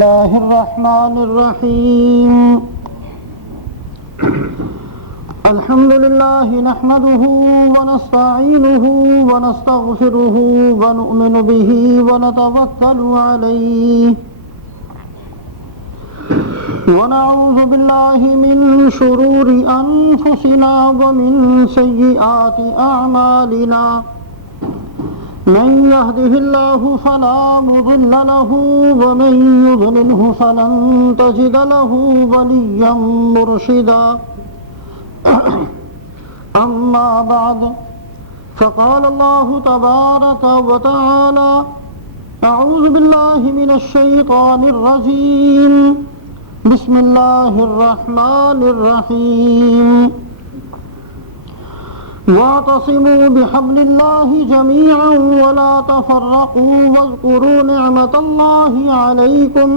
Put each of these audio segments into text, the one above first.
الله الرحمن الرحيم الحمد لله نحمده ونستعينه ونستغفره ونؤمن به ونتوكل عليه ونعوذ بالله من شرور أنفسنا ومن سيئات أعمالنا من يهده الله فلا مضل له ومن يضلله فلن تجد له وليا مرشدا أما بعد فقال الله تبارك وتعالى أعوذ بالله من الشيطان الرجيم بسم الله الرحمن الرحيم واعتصموا بحبل الله جميعا ولا تفرقوا واذكروا نعمة الله عليكم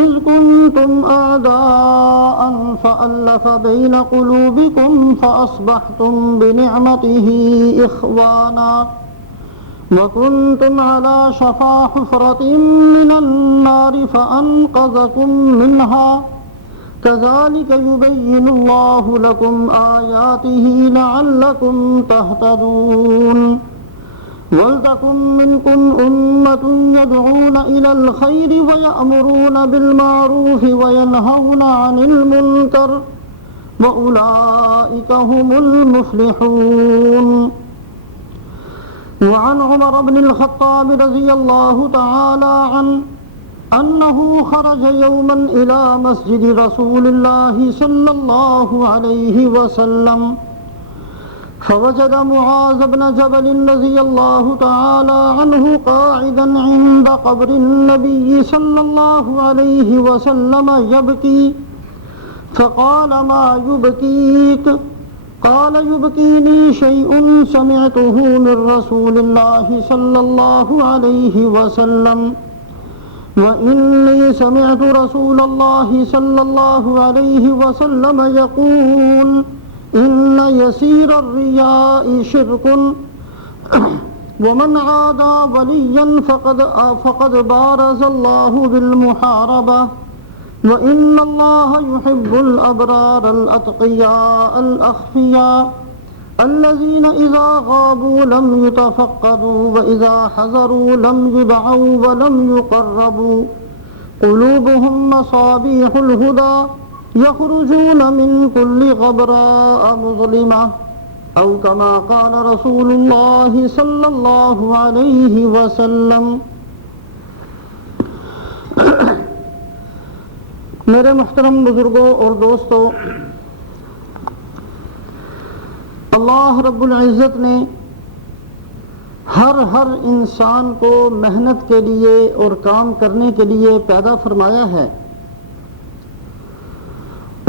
إذ كنتم أعداء فألف بين قلوبكم فأصبحتم بنعمته إخوانا وكنتم على شفا حفرة من النار فأنقذكم منها كذلك يبين الله لكم آياته لعلكم تهتدون ولتكن منكم أمة يدعون إلى الخير ويأمرون بالمعروف وينهون عن المنكر وأولئك هم المفلحون وعن عمر بن الخطاب رضي الله تعالى عنه أنه خرج يوما إلى مسجد رسول الله صلى الله عليه وسلم فوجد معاذ بن جبل رضي الله تعالى عنه قاعدا عند قبر النبي صلى الله عليه وسلم يبكي فقال ما يبكيك؟ قال يبكيني شيء سمعته من رسول الله صلى الله عليه وسلم وإني سمعت رسول الله صلى الله عليه وسلم يقول إن يسير الرياء شرك ومن عادى وليا فقد بارز الله بالمحاربة وإن الله يحب الأبرار الأتقياء الأخفياء الذين إذا غابوا لم يتفقدوا وإذا حضروا لم يدعوا ولم يقربوا قلوبهم مصابيح الهدى يخرجون من كل غبراء مظلمة أو كما قال رسول الله صلى الله عليه وسلم. میرے محترم بزرگوں اور دوستوں، اللہ رب العزت نے ہر انسان کو محنت کے لیے اور کام کرنے کے لیے پیدا فرمایا ہے،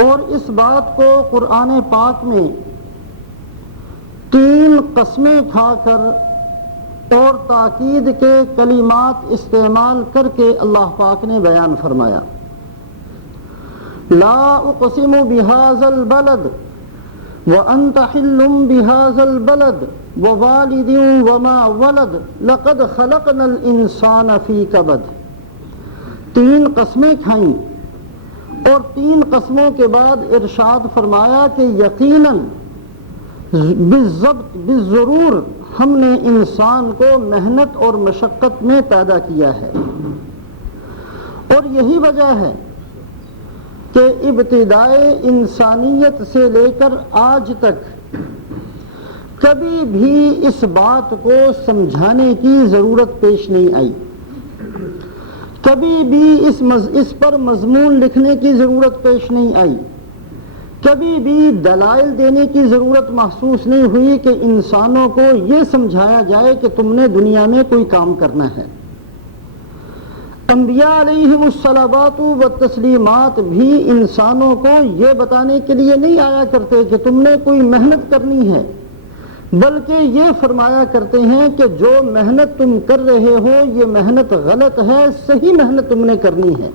اور اس بات کو قرآن پاک میں 3 قسمیں کھا کر اور تاکید کے کلمات استعمال کر کے اللہ پاک نے بیان فرمایا. لا اقسم بهذا البلد وأنت حل بهذا البلد ووالد وما ولد لقد خلقنا الإنسان في كبد. 3 قسمیں کھائیں اور 3 قسموں کے بعد ارشاد فرمایا کہ یقیناً بالضرور ہم نے انسان کو محنت اور مشقت میں پیدا کیا ہے. اور یہی وجہ ہے کہ ابتدائے انسانیت سے لے کر آج تک کبھی بھی اس بات کو سمجھانے کی ضرورت پیش نہیں آئی، کبھی بھی اس پر مضمون لکھنے کی ضرورت پیش نہیں آئی، کبھی بھی دلائل دینے کی ضرورت محسوس نہیں ہوئی کہ انسانوں کو یہ سمجھایا جائے کہ تم نے دنیا میں کوئی کام کرنا ہے. انبیاء علیہم الصلوات و تسلیمات بھی انسانوں کو یہ بتانے کے لیے نہیں آیا کرتے کہ تم نے کوئی محنت کرنی ہے، بلکہ یہ فرمایا کرتے ہیں کہ جو محنت تم کر رہے ہو یہ محنت غلط ہے، صحیح محنت تم نے کرنی ہے.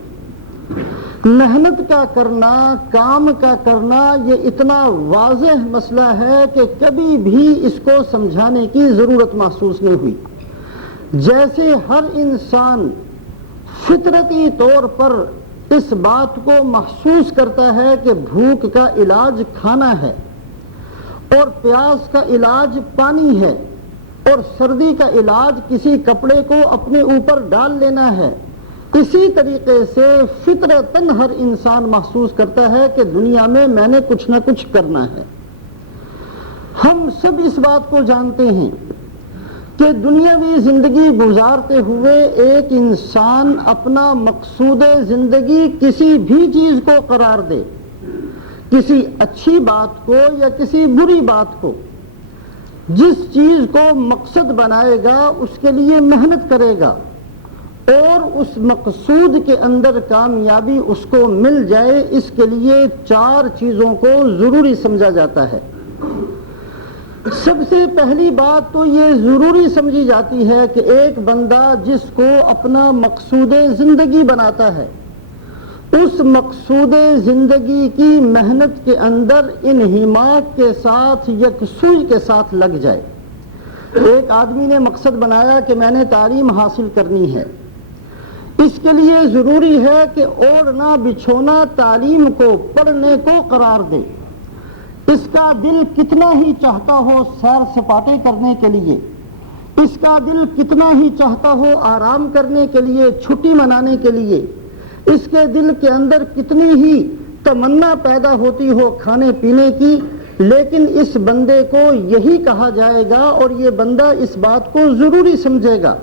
محنت کا کرنا، کام کا کرنا یہ اتنا واضح مسئلہ ہے کہ کبھی بھی اس کو سمجھانے کی ضرورت محسوس نہیں ہوئی. جیسے ہر انسان فطرتی طور پر اس بات کو محسوس کرتا ہے کہ بھوک کا علاج کھانا ہے، اور پیاس کا علاج پانی ہے، اور سردی کا علاج کسی کپڑے کو اپنے اوپر ڈال لینا ہے، اسی طریقے سے فطرتاً ہر انسان محسوس کرتا ہے کہ دنیا میں نے کچھ نہ کچھ کرنا ہے۔ ہم سب اس بات کو جانتے ہیں کہ دنیاوی زندگی گزارتے ہوئے ایک انسان اپنا مقصود زندگی کسی بھی چیز کو قرار دے، کسی اچھی بات کو یا کسی بری بات کو، جس چیز کو مقصد بنائے گا اس کے لیے محنت کرے گا، اور اس مقصود کے اندر کامیابی اس کو مل جائے، اس کے لیے 4 چیزوں کو ضروری سمجھا جاتا ہے۔ سب سے پہلی بات تو یہ ضروری سمجھی جاتی ہے کہ ایک بندہ جس کو اپنا مقصود زندگی بناتا ہے، اس مقصود زندگی کی محنت کے اندر انہماک کے ساتھ، یکسوئی کے ساتھ لگ جائے۔ ایک آدمی نے مقصد بنایا کہ میں نے تعلیم حاصل کرنی ہے، اس کے لیے ضروری ہے کہ اوڑھنا بچھونا تعلیم کو، پڑھنے کو قرار دے۔ اس کا دل کتنا ہی چاہتا ہو سیر سپاٹے کرنے کے لیے، اس کا دل کتنا ہی چاہتا ہو آرام کرنے کے لیے، چھٹی منانے کے لیے، اس کے دل کے اندر کتنی ہی تمنا پیدا ہوتی ہو کھانے پینے کی، لیکن اس بندے کو یہی کہا جائے گا اور یہ بندہ اس بات کو ضروری سمجھے گا،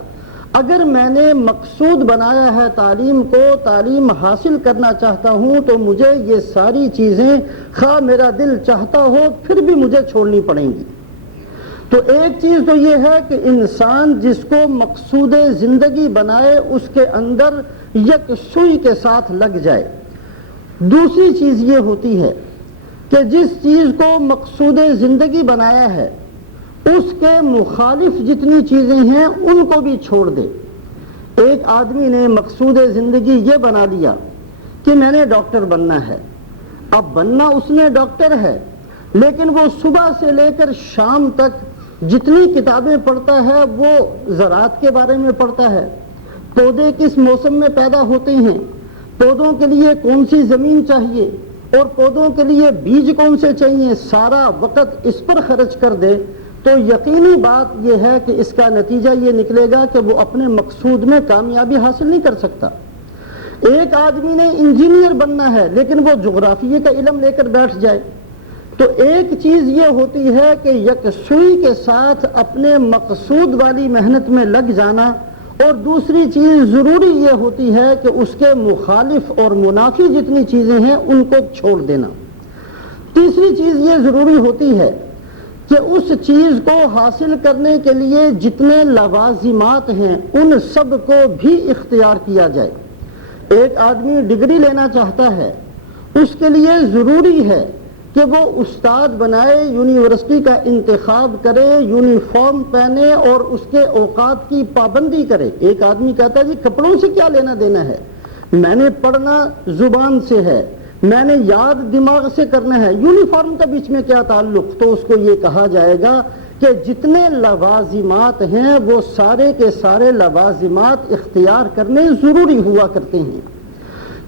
اگر میں نے مقصود بنایا ہے تعلیم کو، تعلیم حاصل کرنا چاہتا ہوں، تو مجھے یہ ساری چیزیں خواہ میرا دل چاہتا ہو پھر بھی مجھے چھوڑنی پڑیں گی۔ تو ایک چیز تو یہ ہے کہ انسان جس کو مقصود زندگی بنائے اس کے اندر یکسوئی کے ساتھ لگ جائے۔ دوسری چیز یہ ہوتی ہے کہ جس چیز کو مقصود زندگی بنایا ہے اس کے مخالف جتنی چیزیں ہیں ان کو بھی چھوڑ دے۔ ایک آدمی نے مقصود زندگی یہ بنا لیا کہ میں نے ڈاکٹر بننا ہے، اب بننا اس نے ڈاکٹر ہے، لیکن وہ صبح سے لے کر شام تک جتنی کتابیں پڑھتا ہے وہ زراعت کے بارے میں پڑھتا ہے، پودے کس موسم میں پیدا ہوتے ہیں، پودوں کے لیے کون سی زمین چاہیے اور پودوں کے لیے بیج کون سے چاہیے، سارا وقت اس پر خرچ کر دے تو یقینی بات یہ ہے کہ اس کا نتیجہ یہ نکلے گا کہ وہ اپنے مقصود میں کامیابی حاصل نہیں کر سکتا۔ ایک آدمی نے انجینئر بننا ہے لیکن وہ جغرافیے کا علم لے کر بیٹھ جائے، تو ایک چیز یہ ہوتی ہے کہ یکسوئی کے ساتھ اپنے مقصود والی محنت میں لگ جانا، اور دوسری چیز ضروری یہ ہوتی ہے کہ اس کے مخالف اور منافی جتنی چیزیں ہیں ان کو چھوڑ دینا۔ تیسری چیز یہ ضروری ہوتی ہے کہ اس چیز کو حاصل کرنے کے لیے جتنے لوازمات ہیں ان سب کو بھی اختیار کیا جائے۔ ایک آدمی ڈگری لینا چاہتا ہے، اس کے لیے ضروری ہے کہ وہ استاد بنائے، یونیورسٹی کا انتخاب کرے، یونیفارم پہنے اور اس کے اوقات کی پابندی کرے۔ ایک آدمی کہتا ہے جی کپڑوں سے کیا لینا دینا ہے، میں نے پڑھنا زبان سے ہے، میں نے یاد دماغ سے کرنا ہے، یونیفارم کا بیچ میں کیا تعلق؟ تو اس کو یہ کہا جائے گا کہ جتنے لوازمات ہیں وہ سارے کے سارے لوازمات اختیار کرنے ضروری ہوا کرتے ہیں۔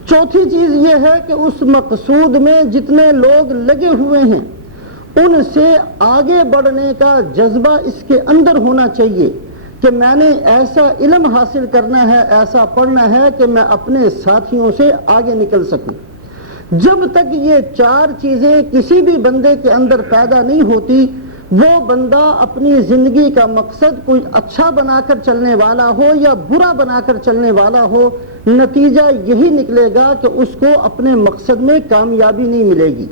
چوتھی چیز یہ ہے کہ اس مقصود میں جتنے لوگ لگے ہوئے ہیں ان سے آگے بڑھنے کا جذبہ اس کے اندر ہونا چاہیے کہ میں نے ایسا علم حاصل کرنا ہے، ایسا پڑھنا ہے کہ میں اپنے ساتھیوں سے آگے نکل سکوں۔ جب تک یہ 4 چیزیں کسی بھی بندے کے اندر پیدا نہیں ہوتی، وہ بندہ اپنی زندگی کا مقصد کوئی اچھا بنا کر چلنے والا ہو یا برا بنا کر چلنے والا ہو، نتیجہ یہی نکلے گا کہ اس کو اپنے مقصد میں کامیابی نہیں ملے گی۔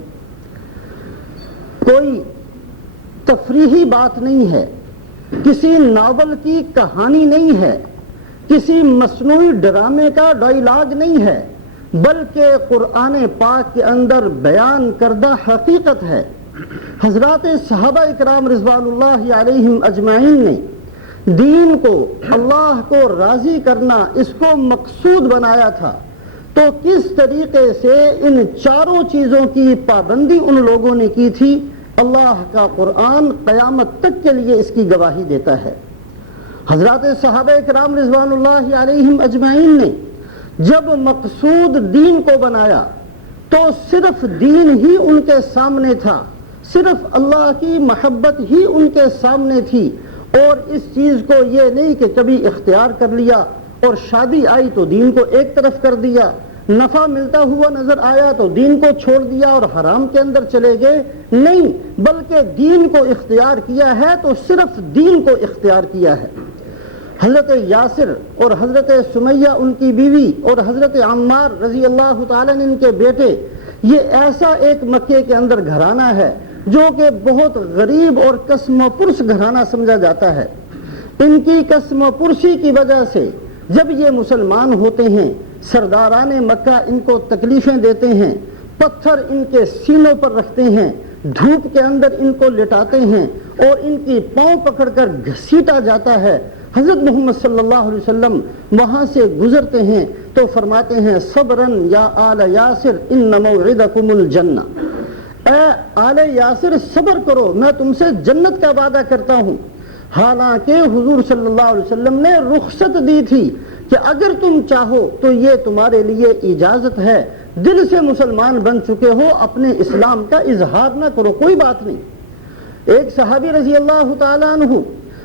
کوئی تفریحی بات نہیں ہے، کسی ناول کی کہانی نہیں ہے، کسی مصنوعی ڈرامے کا ڈائیلاگ نہیں ہے، بلکہ قرآن پاک کے اندر بیان کردہ حقیقت ہے۔ حضرات صحابہ اکرام رضوان اللہ علیہم اجمعین نے دین کو، اللہ کو راضی کرنا اس کو مقصود بنایا تھا، تو کس طریقے سے ان 4 چیزوں کی پابندی ان لوگوں نے کی تھی، اللہ کا قرآن قیامت تک کے لیے اس کی گواہی دیتا ہے۔ حضرات صحابہ اکرام رضوان اللہ علیہم اجمعین نے جب مقصود دین کو بنایا تو صرف دین ہی ان کے سامنے تھا، صرف اللہ کی محبت ہی ان کے سامنے تھی، اور اس چیز کو یہ نہیں کہ کبھی اختیار کر لیا اور شادی آئی تو دین کو ایک طرف کر دیا، نفع ملتا ہوا نظر آیا تو دین کو چھوڑ دیا اور حرام کے اندر چلے گئے، نہیں، بلکہ دین کو اختیار کیا ہے تو صرف دین کو اختیار کیا ہے۔ حضرت یاسر اور حضرت سمیہ ان کی بیوی اور حضرت عمار رضی اللہ تعالیٰ عنہ ان کے بیٹے، یہ ایسا ایک مکے کے اندر گھرانہ ہے جو کہ بہت غریب اور قسم و پرس گھرانہ سمجھا جاتا ہے۔ ان کی قسم و پرسی کی وجہ سے جب یہ مسلمان ہوتے ہیں، سرداران مکہ ان کو تکلیفیں دیتے ہیں، پتھر ان کے سینوں پر رکھتے ہیں، دھوپ کے اندر ان کو لٹاتے ہیں اور ان کی پاؤں پکڑ کر گھسیٹا جاتا ہے۔ حضرت محمد صلی اللہ علیہ وسلم وہاں سے گزرتے ہیں تو فرماتے ہیں صبرن یا آل یاسر ان موعدکم الجنہ، اے آل یاسر صبر کرو، میں تم سے جنت کا وعدہ کرتا ہوں۔ حالانکہ حضور صلی اللہ علیہ وسلم نے رخصت دی تھی کہ اگر تم چاہو تو یہ تمہارے لیے اجازت ہے، دل سے مسلمان بن چکے ہو، اپنے اسلام کا اظہار نہ کرو، کوئی بات نہیں۔ ایک صحابی رضی اللہ تعالیٰ عنہ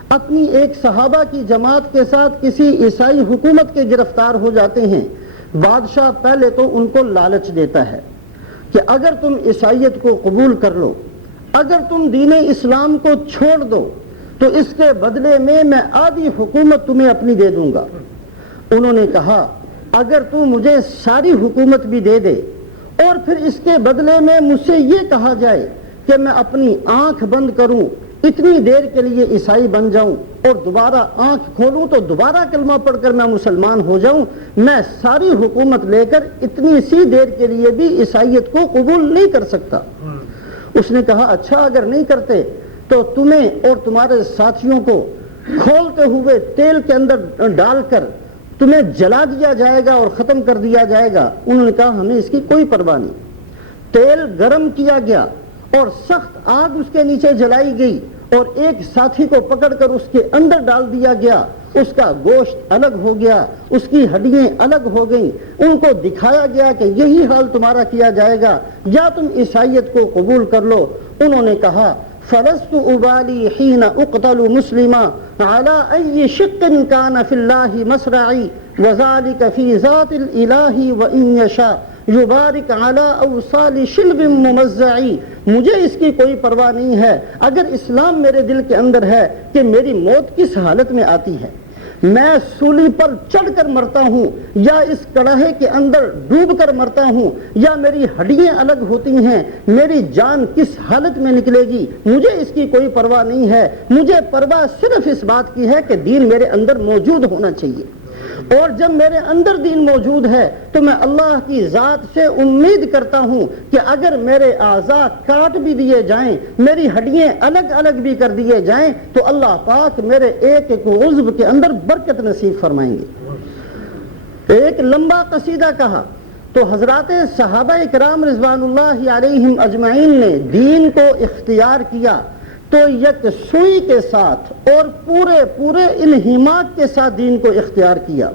اپنی ایک صحابہ کی جماعت کے ساتھ کسی عیسائی حکومت کے گرفتار ہو جاتے ہیں۔ بادشاہ پہلے تو ان کو لالچ دیتا ہے کہ اگر تم عیسائیت کو قبول کر لو، اگر تم دین اسلام کو چھوڑ دو تو اس کے بدلے میں آدھی حکومت تمہیں اپنی دے دوں گا۔ انہوں نے کہا اگر تو مجھے ساری حکومت بھی دے دے اور پھر اس کے بدلے میں مجھ سے یہ کہا جائے کہ میں اپنی آنکھ بند کروں، اتنی دیر کے لیے عیسائی بن جاؤں اور دوبارہ آنکھ کھولوں تو دوبارہ کلمہ پڑھ کر میں مسلمان ہو جاؤں، میں ساری حکومت لے کر اتنی سی دیر کے لیے بھی عیسائیت کو قبول نہیں کر سکتا۔ اس نے کہا اچھا اگر نہیں کرتے تو تمہیں اور تمہارے ساتھیوں کو کھولتے ہوئے تیل کے اندر ڈال کر تمہیں جلا دیا جائے گا اور ختم کر دیا جائے گا۔ انہوں نے کہا ہمیں اس کی کوئی پرواہ نہیں۔ تیل گرم کیا گیا اور سخت آگ اس کے نیچے جلائی گئی اور ایک ساتھی کو پکڑ کر اس کے اندر ڈال دیا گیا، اس کا گوشت الگ ہو گیا، اس کی ہڈیاں الگ ہو گئیں، ان کو دکھایا گیا کہ یہی حال تمہارا کیا جائے گا یا تم عیسائیت کو قبول کر لو۔ انہوں نے کہا فلست ابالی حین اقتل مسلما علی ای شق کان فی اللہ مصرعی وذلک فی ذات الالہ وان یشاء یبارک علی اوصال شلب ممزعی۔ مجھے اس کی کوئی پرواہ نہیں ہے، اگر اسلام میرے دل کے اندر ہے کہ میری موت کس حالت میں آتی ہے، میں سولی پر چڑھ کر مرتا ہوں یا اس کڑاہے کے اندر ڈوب کر مرتا ہوں یا میری ہڈیاں الگ ہوتی ہیں، میری جان کس حالت میں نکلے گی، مجھے اس کی کوئی پرواہ نہیں ہے۔ مجھے پرواہ صرف اس بات کی ہے کہ دین میرے اندر موجود ہونا چاہیے، اور جب میرے اندر دین موجود ہے تو میں اللہ کی ذات سے امید کرتا ہوں کہ اگر میرے اعضاء کاٹ بھی دیے جائیں، میری ہڈیاں الگ الگ بھی کر دیے جائیں تو اللہ پاک میرے ایک ایک عضو کے اندر برکت نصیب فرمائیں گے۔ ایک لمبا قصیدہ کہا تو حضرات صحابہ کرام رضوان اللہ علیہم اجمعین نے دین کو اختیار کیا تو یکسوئی کے ساتھ اور پورے انہماک کے ساتھ دین کو اختیار کیا۔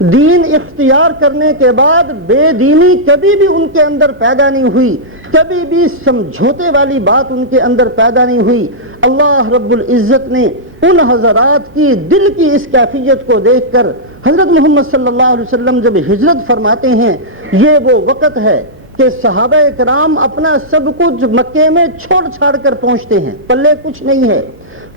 دین اختیار کرنے کے بعد بے دینی کبھی بھی ان کے اندر پیدا نہیں ہوئی، کبھی بھی سمجھوتے والی بات ان کے اندر پیدا نہیں ہوئی۔ اللہ رب العزت نے ان حضرات کی دل کی اس کیفیت کو دیکھ کر حضرت محمد صلی اللہ علیہ وسلم جب ہجرت فرماتے ہیں، یہ وہ وقت ہے کہ صحابہ کرام اپنا سب کچھ مکے میں چھوڑ چھاڑ کر پہنچتے ہیں، پلے کچھ نہیں ہے،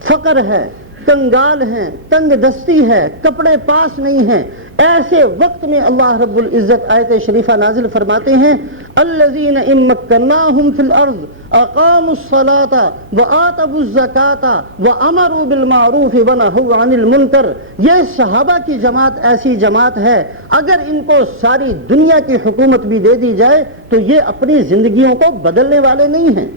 فقر ہے، کنگال ہیں، تنگ دستی ہے، کپڑے پاس نہیں ہیں۔ ایسے وقت میں اللہ رب العزت آیت شریفہ نازل فرماتے ہیں الذین ان مکناہم فی الارض اقاموا الصلاة وآتوا الزکاة وامروا بالمعروف ونہوا عن المنکر۔ یہ صحابہ کی جماعت ایسی جماعت ہے اگر ان کو ساری دنیا کی حکومت بھی دے دی جائے تو یہ اپنی زندگیوں کو بدلنے والے نہیں ہیں۔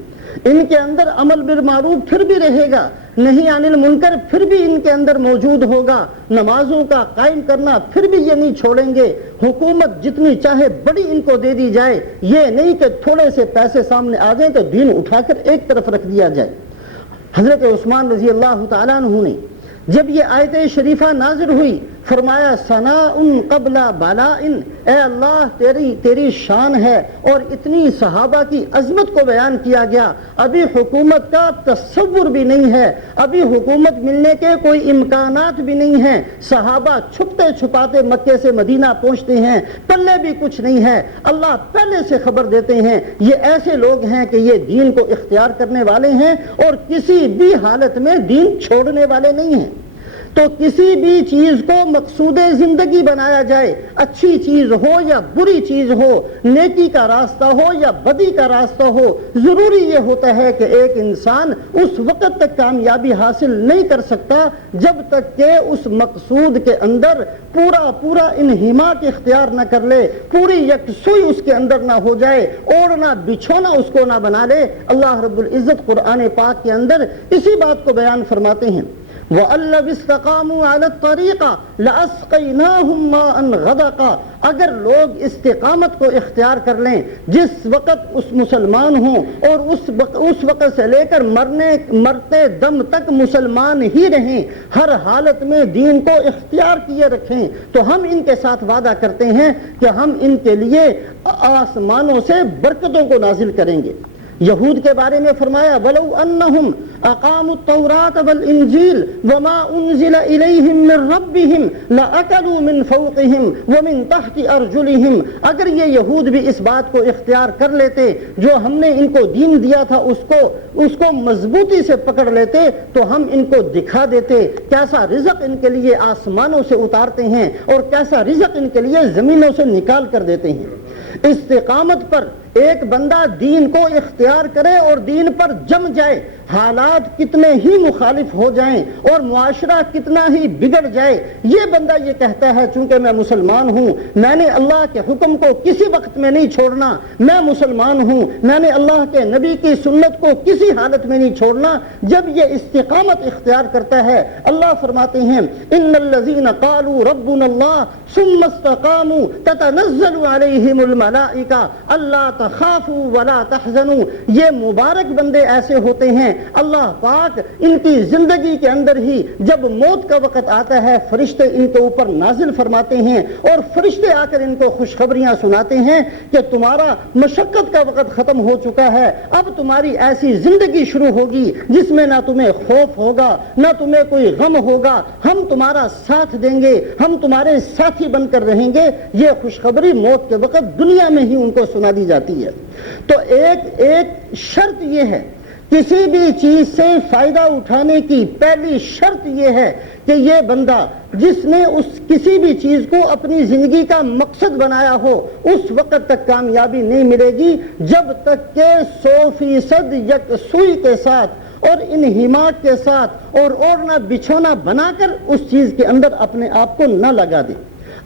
ان کے اندر عمل بالمعروف پھر بھی رہے گا، نہیں عن المنکر پھر بھی ان کے اندر موجود ہوگا، نمازوں کا قائم کرنا پھر بھی یہ نہیں چھوڑیں گے، حکومت جتنی چاہے بڑی ان کو دے دی جائے، یہ نہیں کہ تھوڑے سے پیسے سامنے آ جائیں تو دین اٹھا کر ایک طرف رکھ دیا جائے۔ حضرت عثمان رضی اللہ تعالیٰ عنہ نے جب یہ آیت شریفہ نازل ہوئی فرمایا ثناء قبل بلاء، اے اللہ تیری شان ہے، اور اتنی صحابہ کی عظمت کو بیان کیا گیا۔ ابھی حکومت کا تصور بھی نہیں ہے، ابھی حکومت ملنے کے کوئی امکانات بھی نہیں ہیں، صحابہ چھپتے چھپاتے مکے سے مدینہ پہنچتے ہیں، پلے بھی کچھ نہیں ہے، اللہ پہلے سے خبر دیتے ہیں یہ ایسے لوگ ہیں کہ یہ دین کو اختیار کرنے والے ہیں اور کسی بھی حالت میں دین چھوڑنے والے نہیں ہیں۔ تو کسی بھی چیز کو مقصود زندگی بنایا جائے، اچھی چیز ہو یا بری چیز ہو، نیکی کا راستہ ہو یا بدی کا راستہ ہو، ضروری یہ ہوتا ہے کہ ایک انسان اس وقت تک کامیابی حاصل نہیں کر سکتا جب تک کہ اس مقصود کے اندر پورا انہماک اختیار نہ کر لے، پوری یکسوئی اس کے اندر نہ ہو جائے، اوڑھنا بچھونا اس کو نہ بنا لے۔ اللہ رب العزت قرآن پاک کے اندر اسی بات کو بیان فرماتے ہیں، وَأَلَّوِ اسْتَقَامُوا عَلَى الطَّرِيقَ لَأَسْقَيْنَاهُمْ مَاءً غَدَقًا، اگر لوگ استقامت کو اختیار کر لیں، جس وقت اس مسلمان ہوں اور اس وقت سے لے کر مرتے دم تک مسلمان ہی رہیں، ہر حالت میں دین کو اختیار کیے رکھیں، تو ہم ان کے ساتھ وعدہ کرتے ہیں کہ ہم ان کے لیے آسمانوں سے برکتوں کو نازل کریں گے۔ یہود کے بارے میں فرمایا وَلَوْ أَنَّهُمْ أَقَامُوا التَّوْرَاةَ وَالْإِنْجِيلَ وَمَا أُنزِلَ إِلَيْهِمْ مِنْ رَبِّهِمْ لَأَكَلُوا مِنْ فَوْقِهِمْ وَمِنْ تَحْتِ أَرْجُلِهِمْ، اگر یہ یہود بھی اس بات کو اختیار کر لیتے، جو ہم نے ان کو دین دیا تھا اس کو مضبوطی سے پکڑ لیتے، تو ہم ان کو دکھا دیتے کیسا رزق ان کے لیے آسمانوں سے اتارتے ہیں اور کیسا رزق ان کے لیے زمینوں سے نکال کر دیتے ہیں۔ استقامت پر ایک بندہ دین کو اختیار کرے اور دین پر جم جائے، حالات کتنے ہی مخالف ہو جائیں اور معاشرہ کتنا ہی بگڑ جائے، یہ بندہ یہ کہتا ہے چونکہ میں مسلمان ہوں، میں نے اللہ کے حکم کو کسی وقت میں نہیں چھوڑنا، میں مسلمان ہوں، میں نے اللہ کے نبی کی سنت کو کسی حالت میں نہیں چھوڑنا۔ جب یہ استقامت اختیار کرتا ہے، اللہ فرماتے ہیں ان الذین قالوا ربنا اللہ ثم استقاموا تتنزل علیہم الملائکہ الا تخافوا ولا تحزنوا، یہ مبارک بندے ایسے ہوتے ہیں اللہ پاک ان کی زندگی کے اندر ہی جب موت کا وقت آتا ہے فرشتے ان کے اوپر نازل فرماتے ہیں اور فرشتے آ کر ان کو خوشخبریاں سناتے ہیں کہ تمہارا مشقت کا وقت ختم ہو چکا ہے، اب تمہاری ایسی زندگی شروع ہوگی جس میں نہ تمہیں خوف ہوگا نہ تمہیں کوئی غم ہوگا، ہم تمہارا ساتھ دیں گے، ہم تمہارے ساتھی بن کر رہیں گے۔ یہ خوشخبری موت کے وقت دنیا میں ہی ان کو سنا دی جاتی ہے۔ تو ایک شرط یہ ہے، کسی بھی چیز سے فائدہ اٹھانے کی پہلی شرط یہ ہے کہ یہ بندہ جس نے کسی بھی چیز کو اپنی زندگی کا مقصد بنایا ہو، اس وقت تک کامیابی نہیں ملے گی جب تک کہ 100% یکسوئی کے ساتھ اور انہماک کے ساتھ اور اوڑھنا بچھونا بنا کر اس چیز کے اندر اپنے آپ کو نہ لگا دے۔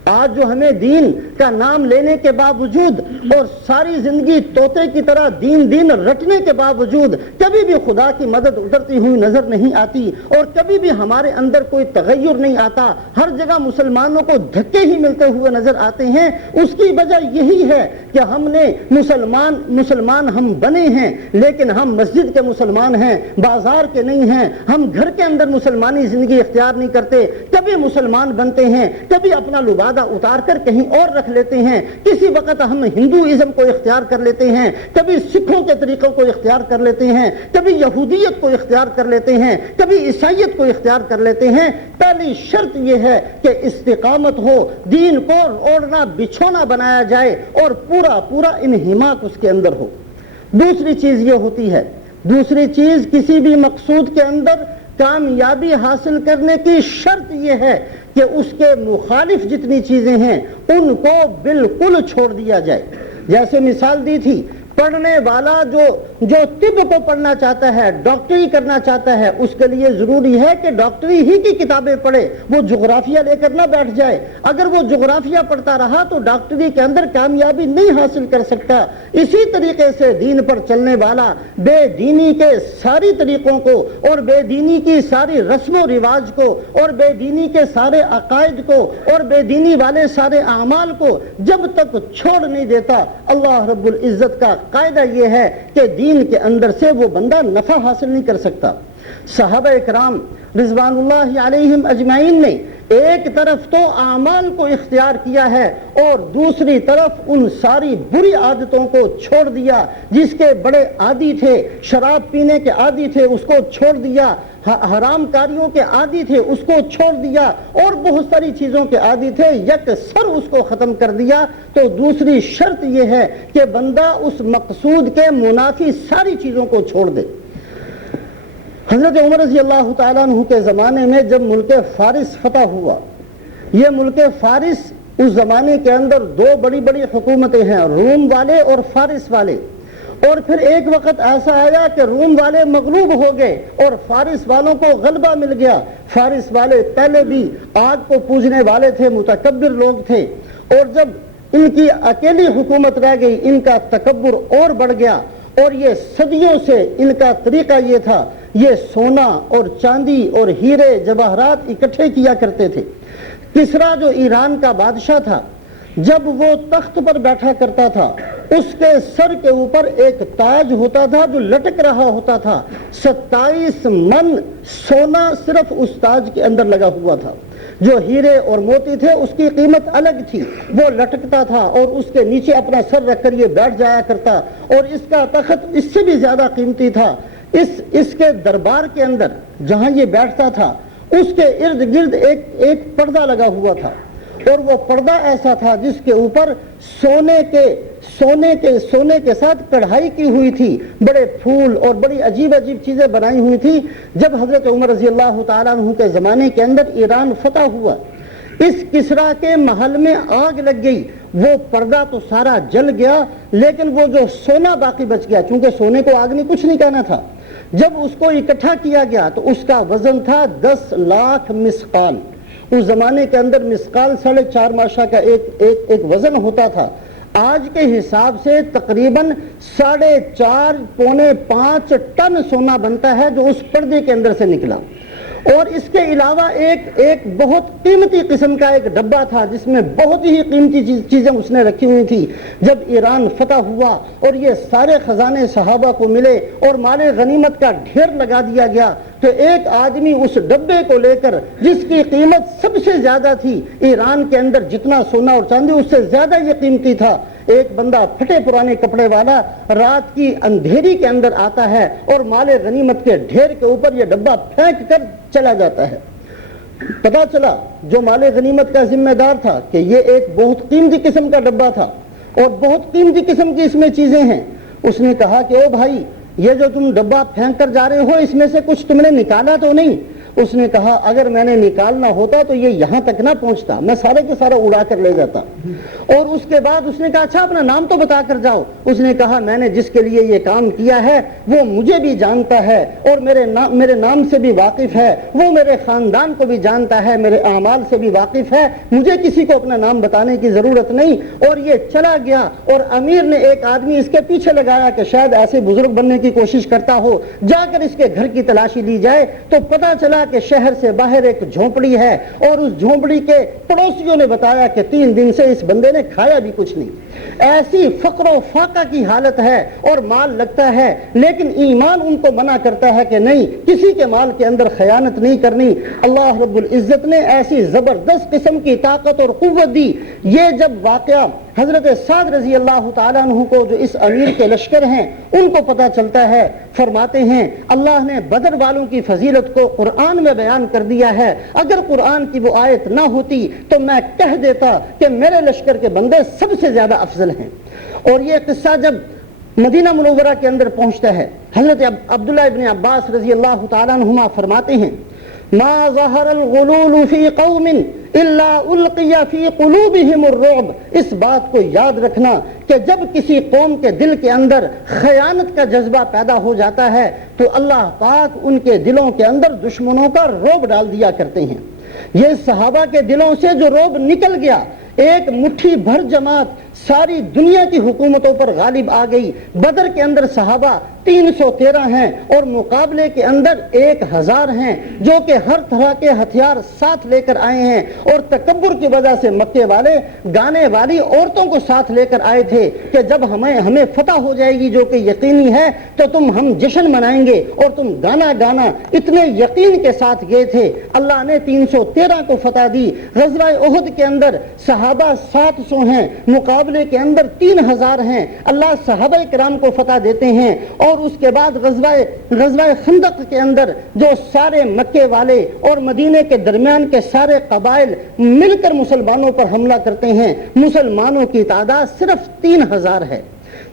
آج جو ہمیں دین کا نام لینے کے باوجود اور ساری زندگی طوطے کی طرح دین رٹنے کے باوجود کبھی بھی خدا کی مدد اترتی ہوئی نظر نہیں آتی اور کبھی بھی ہمارے اندر کوئی تغیر نہیں آتا، ہر جگہ مسلمانوں کو دھکے ہی ملتے ہوئے نظر آتے ہیں، اس کی وجہ یہی ہے کہ ہم نے مسلمان ہم بنے ہیں لیکن ہم مسجد کے مسلمان ہیں، بازار کے نہیں ہیں، ہم گھر کے اندر مسلمانی زندگی اختیار نہیں کرتے، کبھی مسلمان بنتے ہیں، کبھی اپنا لبادہ اتار کر کہیں اور رکھ لیتے ہیں، کسی وقت ہم ہندوازم کو اختیار کر لیتے ہیں، کبھی سکھوں کے طریقوں کو اختیار کر لیتے ہیں، کبھی یہودیت کو اختیار کر لیتے ہیں، کبھی عیسائیت کو اختیار کر لیتے ہیں۔ پہلی شرط یہ ہے کہ استقامت ہو، دین کو اوڑھنا بچھونا بنایا جائے اور پورا انہماک اس کے اندر ہو۔ دوسری چیز یہ ہوتی ہے، دوسری چیز کسی بھی مقصود کے اندر کامیابی حاصل کرنے کی شرط یہ ہے کہ اس کے مخالف جتنی چیزیں ہیں ان کو بالکل چھوڑ دیا جائے۔ جیسے مثال دی تھی، پڑھنے والا جو طب کو پڑھنا چاہتا ہے، ڈاکٹری کرنا چاہتا ہے، اس کے لیے ضروری ہے کہ ڈاکٹری ہی کی کتابیں پڑھے، وہ جغرافیہ لے کر نہ بیٹھ جائے۔ اگر وہ جغرافیہ پڑھتا رہا تو ڈاکٹری کے اندر کامیابی نہیں حاصل کر سکتا۔ اسی طریقے سے دین پر چلنے والا بے دینی کے ساری طریقوں کو اور بے دینی کی ساری رسم و رواج کو اور بے دینی کے سارے عقائد کو اور بے دینی والے سارے اعمال کو جب تک چھوڑ نہیں دیتا، اللہ رب العزت کا قاعدہ یہ ہے کہ دین کے اندر سے وہ بندہ نفع حاصل نہیں کر سکتا۔ صحابہ اکرام رضوان اللہ علیہم اجمعین نے ایک طرف تو اعمال کو اختیار کیا ہے اور دوسری طرف ان ساری بری عادتوں کو چھوڑ دیا. جس کے بڑے عادی تھے، شراب پینے کے عادی تھے، اس کو چھوڑ دیا. حرام کاریوں کے عادی تھے، اس کو چھوڑ دیا. اور بہت ساری چیزوں کے عادی تھے، یک سر اس کو ختم کر دیا. تو دوسری شرط یہ ہے کہ بندہ اس مقصود کے منافی ساری چیزوں کو چھوڑ دے. حضرت عمر رضی اللہ تعالیٰ عنہ کے زمانے میں جب ملک فارس فتح ہوا، یہ ملک فارس اس زمانے کے اندر دو بڑی بڑی حکومتیں ہیں، روم والے اور فارس والے. اور پھر ایک وقت ایسا آیا کہ روم والے مغلوب ہو گئے اور فارس والوں کو غلبہ مل گیا. فارس والے پہلے بھی آگ کو پوجنے والے تھے، متکبر لوگ تھے، اور جب ان کی اکیلی حکومت رہ گئی ان کا تکبر اور بڑھ گیا. اور یہ صدیوں سے ان کا طریقہ یہ تھا، یہ سونا اور چاندی اور ہیرے جواہرات اکٹھے کیا کرتے تھے. کسرا جو ایران کا بادشاہ تھا، جب وہ تخت پر بیٹھا کرتا تھا اس کے سر کے اوپر ایک تاج ہوتا تھا جو لٹک رہا ہوتا تھا. 27 من سونا صرف اس تاج کے اندر لگا ہوا تھا. جو ہیرے اور موتی تھے اس کی قیمت الگ تھی، وہ لٹکتا تھا اور اس کے نیچے اپنا سر رکھ کر یہ بیٹھ جایا کرتا. اور اس کا تخت اس سے بھی زیادہ قیمتی تھا. اس کے دربار کے اندر جہاں یہ بیٹھتا تھا اس کے ارد گرد ایک پردہ لگا ہوا تھا، اور وہ پردہ ایسا تھا جس کے اوپر سونے کے ساتھ کڑھائی کی ہوئی تھی، بڑے پھول اور بڑی عجیب عجیب چیزیں بنائی ہوئی تھی. جب حضرت عمر رضی اللہ تعالیٰ عنہ کے زمانے کے اندر ایران فتح ہوا، اس کسرا کے محل میں آگ لگ گئی. وہ پردہ تو سارا جل گیا لیکن وہ جو سونا باقی بچ گیا، چونکہ سونے کو آگ نے کچھ نہیں کہنا تھا. جب اس کو اکٹھا کیا گیا تو اس کا وزن تھا 10 لاکھ مسقال. اس زمانے کے اندر مسقال 4.5 ماشا کا ایک وزن ہوتا تھا. آج کے حساب سے تقریباً 4.5 پونے 5 ٹن سونا بنتا ہے جو اس پردے کے اندر سے نکلا. اور اس کے علاوہ ایک بہت قیمتی قسم کا ایک ڈبہ تھا جس میں بہت ہی قیمتی چیزیں اس نے رکھی ہوئی تھی. جب ایران فتح ہوا اور یہ سارے خزانے صحابہ کو ملے اور مال غنیمت کا ڈھیر لگا دیا گیا تو ایک آدمی اس ڈبے کو لے کر جس کی قیمت سب سے زیادہ تھی، ایران کے اندر جتنا سونا اور چاندی اس سے زیادہ یہ قیمتی تھا، ایک بندہ پھٹے پرانے کپڑے والا رات کی اندھیری کے اندر آتا ہے اور مال غنیمت کے ڈھیر کے اوپر یہ ڈبہ پھینک کر چلا جاتا ہے. پتا چلا جو مال غنیمت کا ذمہ دار تھا کہ یہ ایک بہت قیمتی قسم کا ڈبہ تھا اور بہت قیمتی قسم کی اس میں چیزیں ہیں. اس نے کہا کہ او بھائی، یہ جو تم ڈبہ پھینک کر جا رہے ہو اس میں سے کچھ تم نے نکالا تو نہیں؟ اس نے کہا اگر میں نے نکالنا ہوتا تو یہ یہاں تک نہ پہنچتا، میں سارے کے سارا اڑا کر لے جاتا. اور اس کے بعد اس نے کہا اچھا اپنا نام تو بتا کر جاؤ. اس نے کہا میں نے جس کے لیے یہ کام کیا ہے وہ مجھے بھی جانتا ہے اور میرے نام سے بھی واقف ہے، وہ میرے خاندان کو بھی جانتا ہے، میرے اعمال سے بھی واقف ہے، مجھے کسی کو اپنا نام بتانے کی ضرورت نہیں. اور یہ چلا گیا اور امیر نے ایک آدمی اس کے پیچھے لگایا کہ شاید ایسے بزرگ بننے کی کوشش کرتا ہو، جا کر اس کے گھر کی تلاشی لی جائے. تو پتا چلا کہ شہر سے باہر ایک جھونپڑی ہے اور اس جھونپڑی کے پڑوسیوں نے بتایا کہ 3 دن سے اس بندے نے کھایا بھی کچھ نہیں. ایسی فقر و فاقہ کی حالت ہے اور مال لگتا ہے لیکن ایمان ان کو منع کرتا ہے کہ نہیں، کسی کے مال کے اندر خیانت نہیں کرنی. اللہ رب العزت نے ایسی زبردست قسم کی طاقت اور قوت دی. یہ جب واقعہ حضرت سعد رضی اللہ تعالیٰ عنہ کو جو اس امیر کے لشکر ہیں ان کو پتا چلتا ہے، فرماتے ہیں اللہ نے بدر والوں کی فضیلت کو قرآن میں بیان کر دیا ہے. اگر قرآن کی وہ آیت نہ ہوتی تو میں کہہ دیتا کہ میرے لشکر کے بندے سب سے زیادہ افضل ہیں. اور یہ قصہ جب مدینہ منورہ کے اندر پہنچتا ہے، حضرت عبداللہ ابن عباس رضی اللہ تعالیٰ عنہما فرماتے ہیں ما ظہر الغلول فی قوم الا القی فی قلوبہم الرعب. اس بات کو یاد رکھنا کہ جب کسی قوم کے دل کے اندر خیانت کا جذبہ پیدا ہو جاتا ہے تو اللہ پاک ان کے دلوں کے اندر دشمنوں کا رعب ڈال دیا کرتے ہیں. یہ صحابہ کے دلوں سے جو رعب نکل گیا، ایک مٹھی بھر جماعت ساری دنیا کی حکومتوں پر غالب آ گئی. بدر کے اندر صحابہ 313 ہیں اور مقابلے کے اندر 1000 ہیں جو کہ ہر طرح کے ہتھیار ساتھ لے کر آئے ہیں، اور تکبر کی وجہ سے مکے والے گانے والی عورتوں کو ساتھ لے کر آئے تھے کہ جب ہمیں فتح ہو جائے گی جو کہ یقینی ہے تو ہم جشن منائیں گے اور تم گانا گانا، اتنے یقین کے ساتھ گئے تھے۔ اللہ نے 313 کو فتح دی۔ غزوہ احد کے اندر صحابہ 700 ہیں، مقابلے کے اندر 3000 ہیں، اللہ صحابہ کرام کو فتح دیتے ہیں۔ اور اس کے بعد غزوہ خندق کے اندر جو سارے مکے والے اور مدینے کے درمیان کے سارے قبائل مل کر مسلمانوں پر حملہ کرتے ہیں، مسلمانوں کی تعداد صرف 3000 ہے۔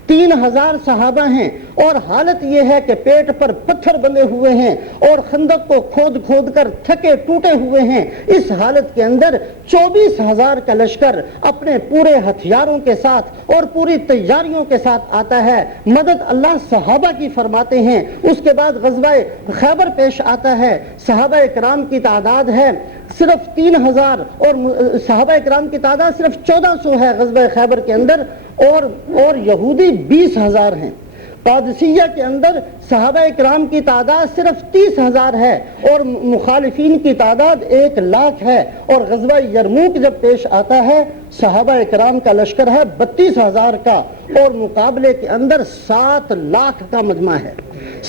3000 صحابہ ہیں اور حالت یہ ہے کہ پیٹ پر پتھر بندھے ہوئے ہیں اور خندق کو کھود کھود کر تھکے ٹوٹے ہوئے ہیں۔ اس حالت کے اندر 24000 کا لشکر اپنے پورے ہتھیاروں کے ساتھ اور پوری تیاریوں کے ساتھ آتا ہے، مدد اللہ صحابہ کی فرماتے ہیں۔ اس کے بعد غزوہ خیبر پیش آتا ہے، صحابہ کرام کی تعداد ہے صرف 3000 اور صحابہ کرام کی تعداد صرف 1400 ہے غزوہ خیبر کے اندر، اور یہودی 20000 ہیں۔ قادسیہ کے اندر صحابہ کرام کی تعداد صرف 30000 ہے اور مخالفین کی تعداد 1,00,000 ہے۔ اور غزوہ یرموک جب پیش آتا ہے، صحابہ کرام کا لشکر ہے 32,000 کا اور مقابلے کے اندر 7,00,000 کا مجمع ہے۔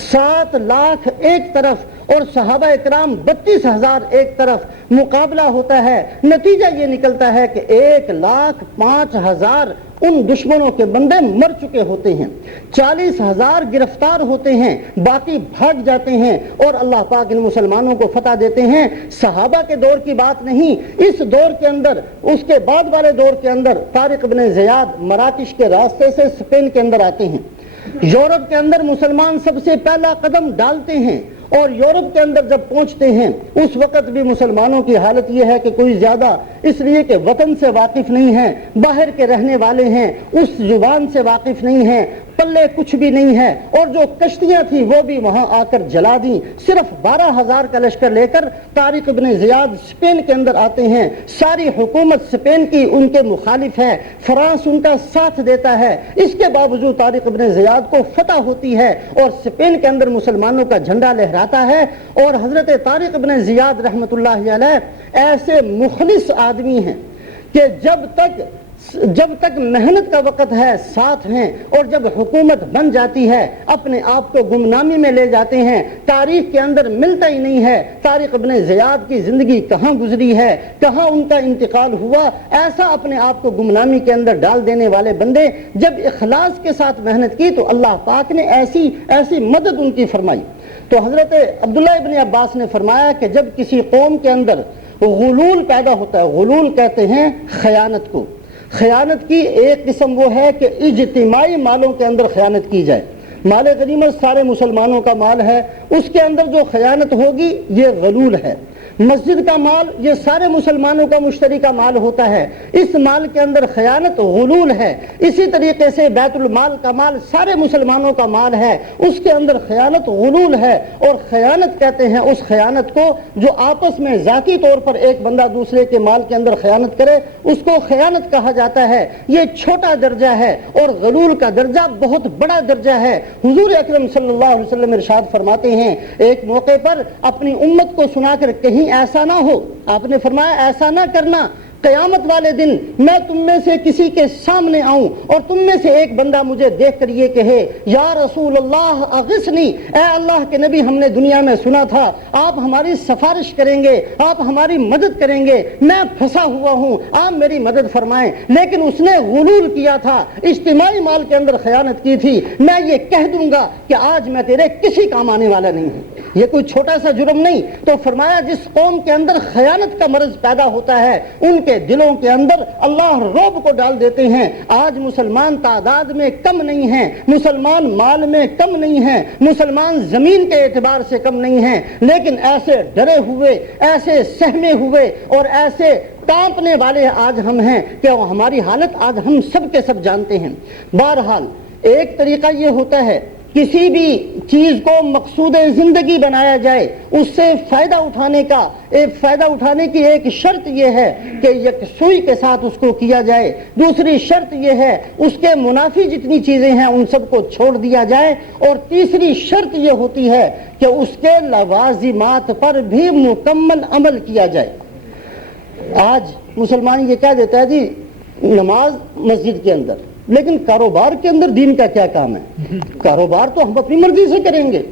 7,00,000 ایک طرف اور صحابہ کرام 32,000 ایک طرف، مقابلہ ہوتا ہے۔ نتیجہ یہ نکلتا ہے کہ 1,05,000 ان دشمنوں کے بندے مر چکے ہوتے ہیں، 40,000 گرفتار ہوتے ہیں، باقی بھاگ جاتے ہیں اور اللہ پاک ان مسلمانوں کو فتح دیتے ہیں۔ صحابہ کے دور کی بات نہیں، اس دور کے اندر، اس کے بعد والے دور کے اندر طارق بن زیاد مراکش کے راستے سے اسپین کے اندر آتے ہیں۔ یورپ کے اندر مسلمان سب سے پہلا قدم ڈالتے ہیں اور یورپ کے اندر جب پہنچتے ہیں اس وقت بھی مسلمانوں کی حالت یہ ہے کہ کوئی زیادہ اس لیے کہ وطن سے واقف نہیں ہے، باہر کے رہنے والے ہیں، اس زبان سے واقف نہیں ہیں، پلے کچھ بھی نہیں ہے، اور جو کشتیاں تھیں وہ بھی وہاں آ کر جلا دیں۔ صرف 12,000 کا لشکر لے کر طارق بن زیاد اسپین کے اندر آتے ہیں۔ ساری حکومت اسپین کی ان کے مخالف ہے، فرانس ان کا ساتھ دیتا ہے، اس کے باوجود طارق بن زیاد کو فتح ہوتی ہے اور اسپین کے اندر مسلمانوں کا جھنڈا لہراتا ہے۔ اور حضرت طارق بن زیاد رحمۃ اللہ علیہ ایسے مخلص آدمی ہیں کہ جب تک محنت کا وقت ہے ساتھ ہیں، اور جب حکومت بن جاتی ہے اپنے آپ کو گمنامی میں لے جاتے ہیں۔ تاریخ کے اندر ملتا ہی نہیں ہے طارق بن زیاد کی زندگی کہاں گزری ہے، کہاں ان کا انتقال ہوا۔ ایسا اپنے آپ کو گمنامی کے اندر ڈال دینے والے بندے جب اخلاص کے ساتھ محنت کی تو اللہ پاک نے ایسی مدد ان کی فرمائی۔ تو حضرت عبداللہ ابن عباس نے فرمایا کہ جب کسی قوم کے اندر غلول پیدا ہوتا ہے، غلول کہتے ہیں خیانت کو۔ خیانت کی ایک قسم وہ ہے کہ اجتماعی مالوں کے اندر خیانت کی جائے۔ مال غنیمت سارے مسلمانوں کا مال ہے، اس کے اندر جو خیانت ہوگی یہ غلول ہے۔ مسجد کا مال یہ سارے مسلمانوں کا مشترکہ مال ہوتا ہے، اس مال کے اندر خیانت غلول ہے۔ اسی طریقے سے بیت المال کا مال سارے مسلمانوں کا مال ہے، اس کے اندر خیانت غلول ہے۔ اور خیانت کہتے ہیں اس خیانت کو جو آپس میں ذاتی طور پر ایک بندہ دوسرے کے مال کے اندر خیانت کرے، اس کو خیانت کہا جاتا ہے۔ یہ چھوٹا درجہ ہے اور غلول کا درجہ بہت بڑا درجہ ہے۔ حضور اکرم صلی اللہ علیہ وسلم ارشاد فرماتے ہیں، ایک موقع پر اپنی امت کو سنا کر کہیں ایسا نہ ہو، آپ نے فرمایا ایسا نہ کرنا، قیامت والے دن میں تم میں سے کسی کے سامنے آؤں اور تم میں سے ایک بندہ مجھے دیکھ کر یہ کہے یا رسول اللہ اغثنی، اے اللہ کے نبی ہم نے دنیا میں سنا تھا آپ ہماری سفارش کریں گے، آپ ہماری مدد کریں گے، میں پھنسا ہوا ہوں، آپ میری مدد فرمائیں۔ لیکن اس نے غلول کیا تھا، اجتماعی مال کے اندر خیانت کی تھی۔ میں یہ کہہ دوں گا کہ آج میں تیرے کسی کام آنے والا نہیں ہوں، یہ کوئی چھوٹا سا جرم نہیں۔ تو فرمایا جس قوم کے اندر خیانت کا مرض پیدا ہوتا ہے ان کے دلوں کے اندر اللہ رعب کو ڈال دیتے ہیں۔ آج مسلمان تعداد میں کم نہیں ہیں، مسلمان مال میں کم نہیں ہیں، مسلمان زمین کے اعتبار سے کم نہیں ہیں، لیکن ایسے ڈرے ہوئے، ایسے سہمے ہوئے اور ایسے کانپنے والے آج ہم ہیں کہ ہماری حالت آج ہم سب کے سب جانتے ہیں۔ بہرحال ایک طریقہ یہ ہوتا ہے کسی بھی چیز کو مقصود زندگی بنایا جائے، اس سے فائدہ اٹھانے کی ایک شرط یہ ہے کہ یکسوئی کے ساتھ اس کو کیا جائے، دوسری شرط یہ ہے اس کے منافی جتنی چیزیں ہیں ان سب کو چھوڑ دیا جائے، اور تیسری شرط یہ ہوتی ہے کہ اس کے لوازمات پر بھی مکمل عمل کیا جائے۔ آج مسلمان یہ کہہ دیتا ہے جی نماز مسجد کے اندر، لیکن کاروبار کے اندر دین کا کیا کام ہے؟ کاروبار تو ہم اپنی مرضی سے کریں گے،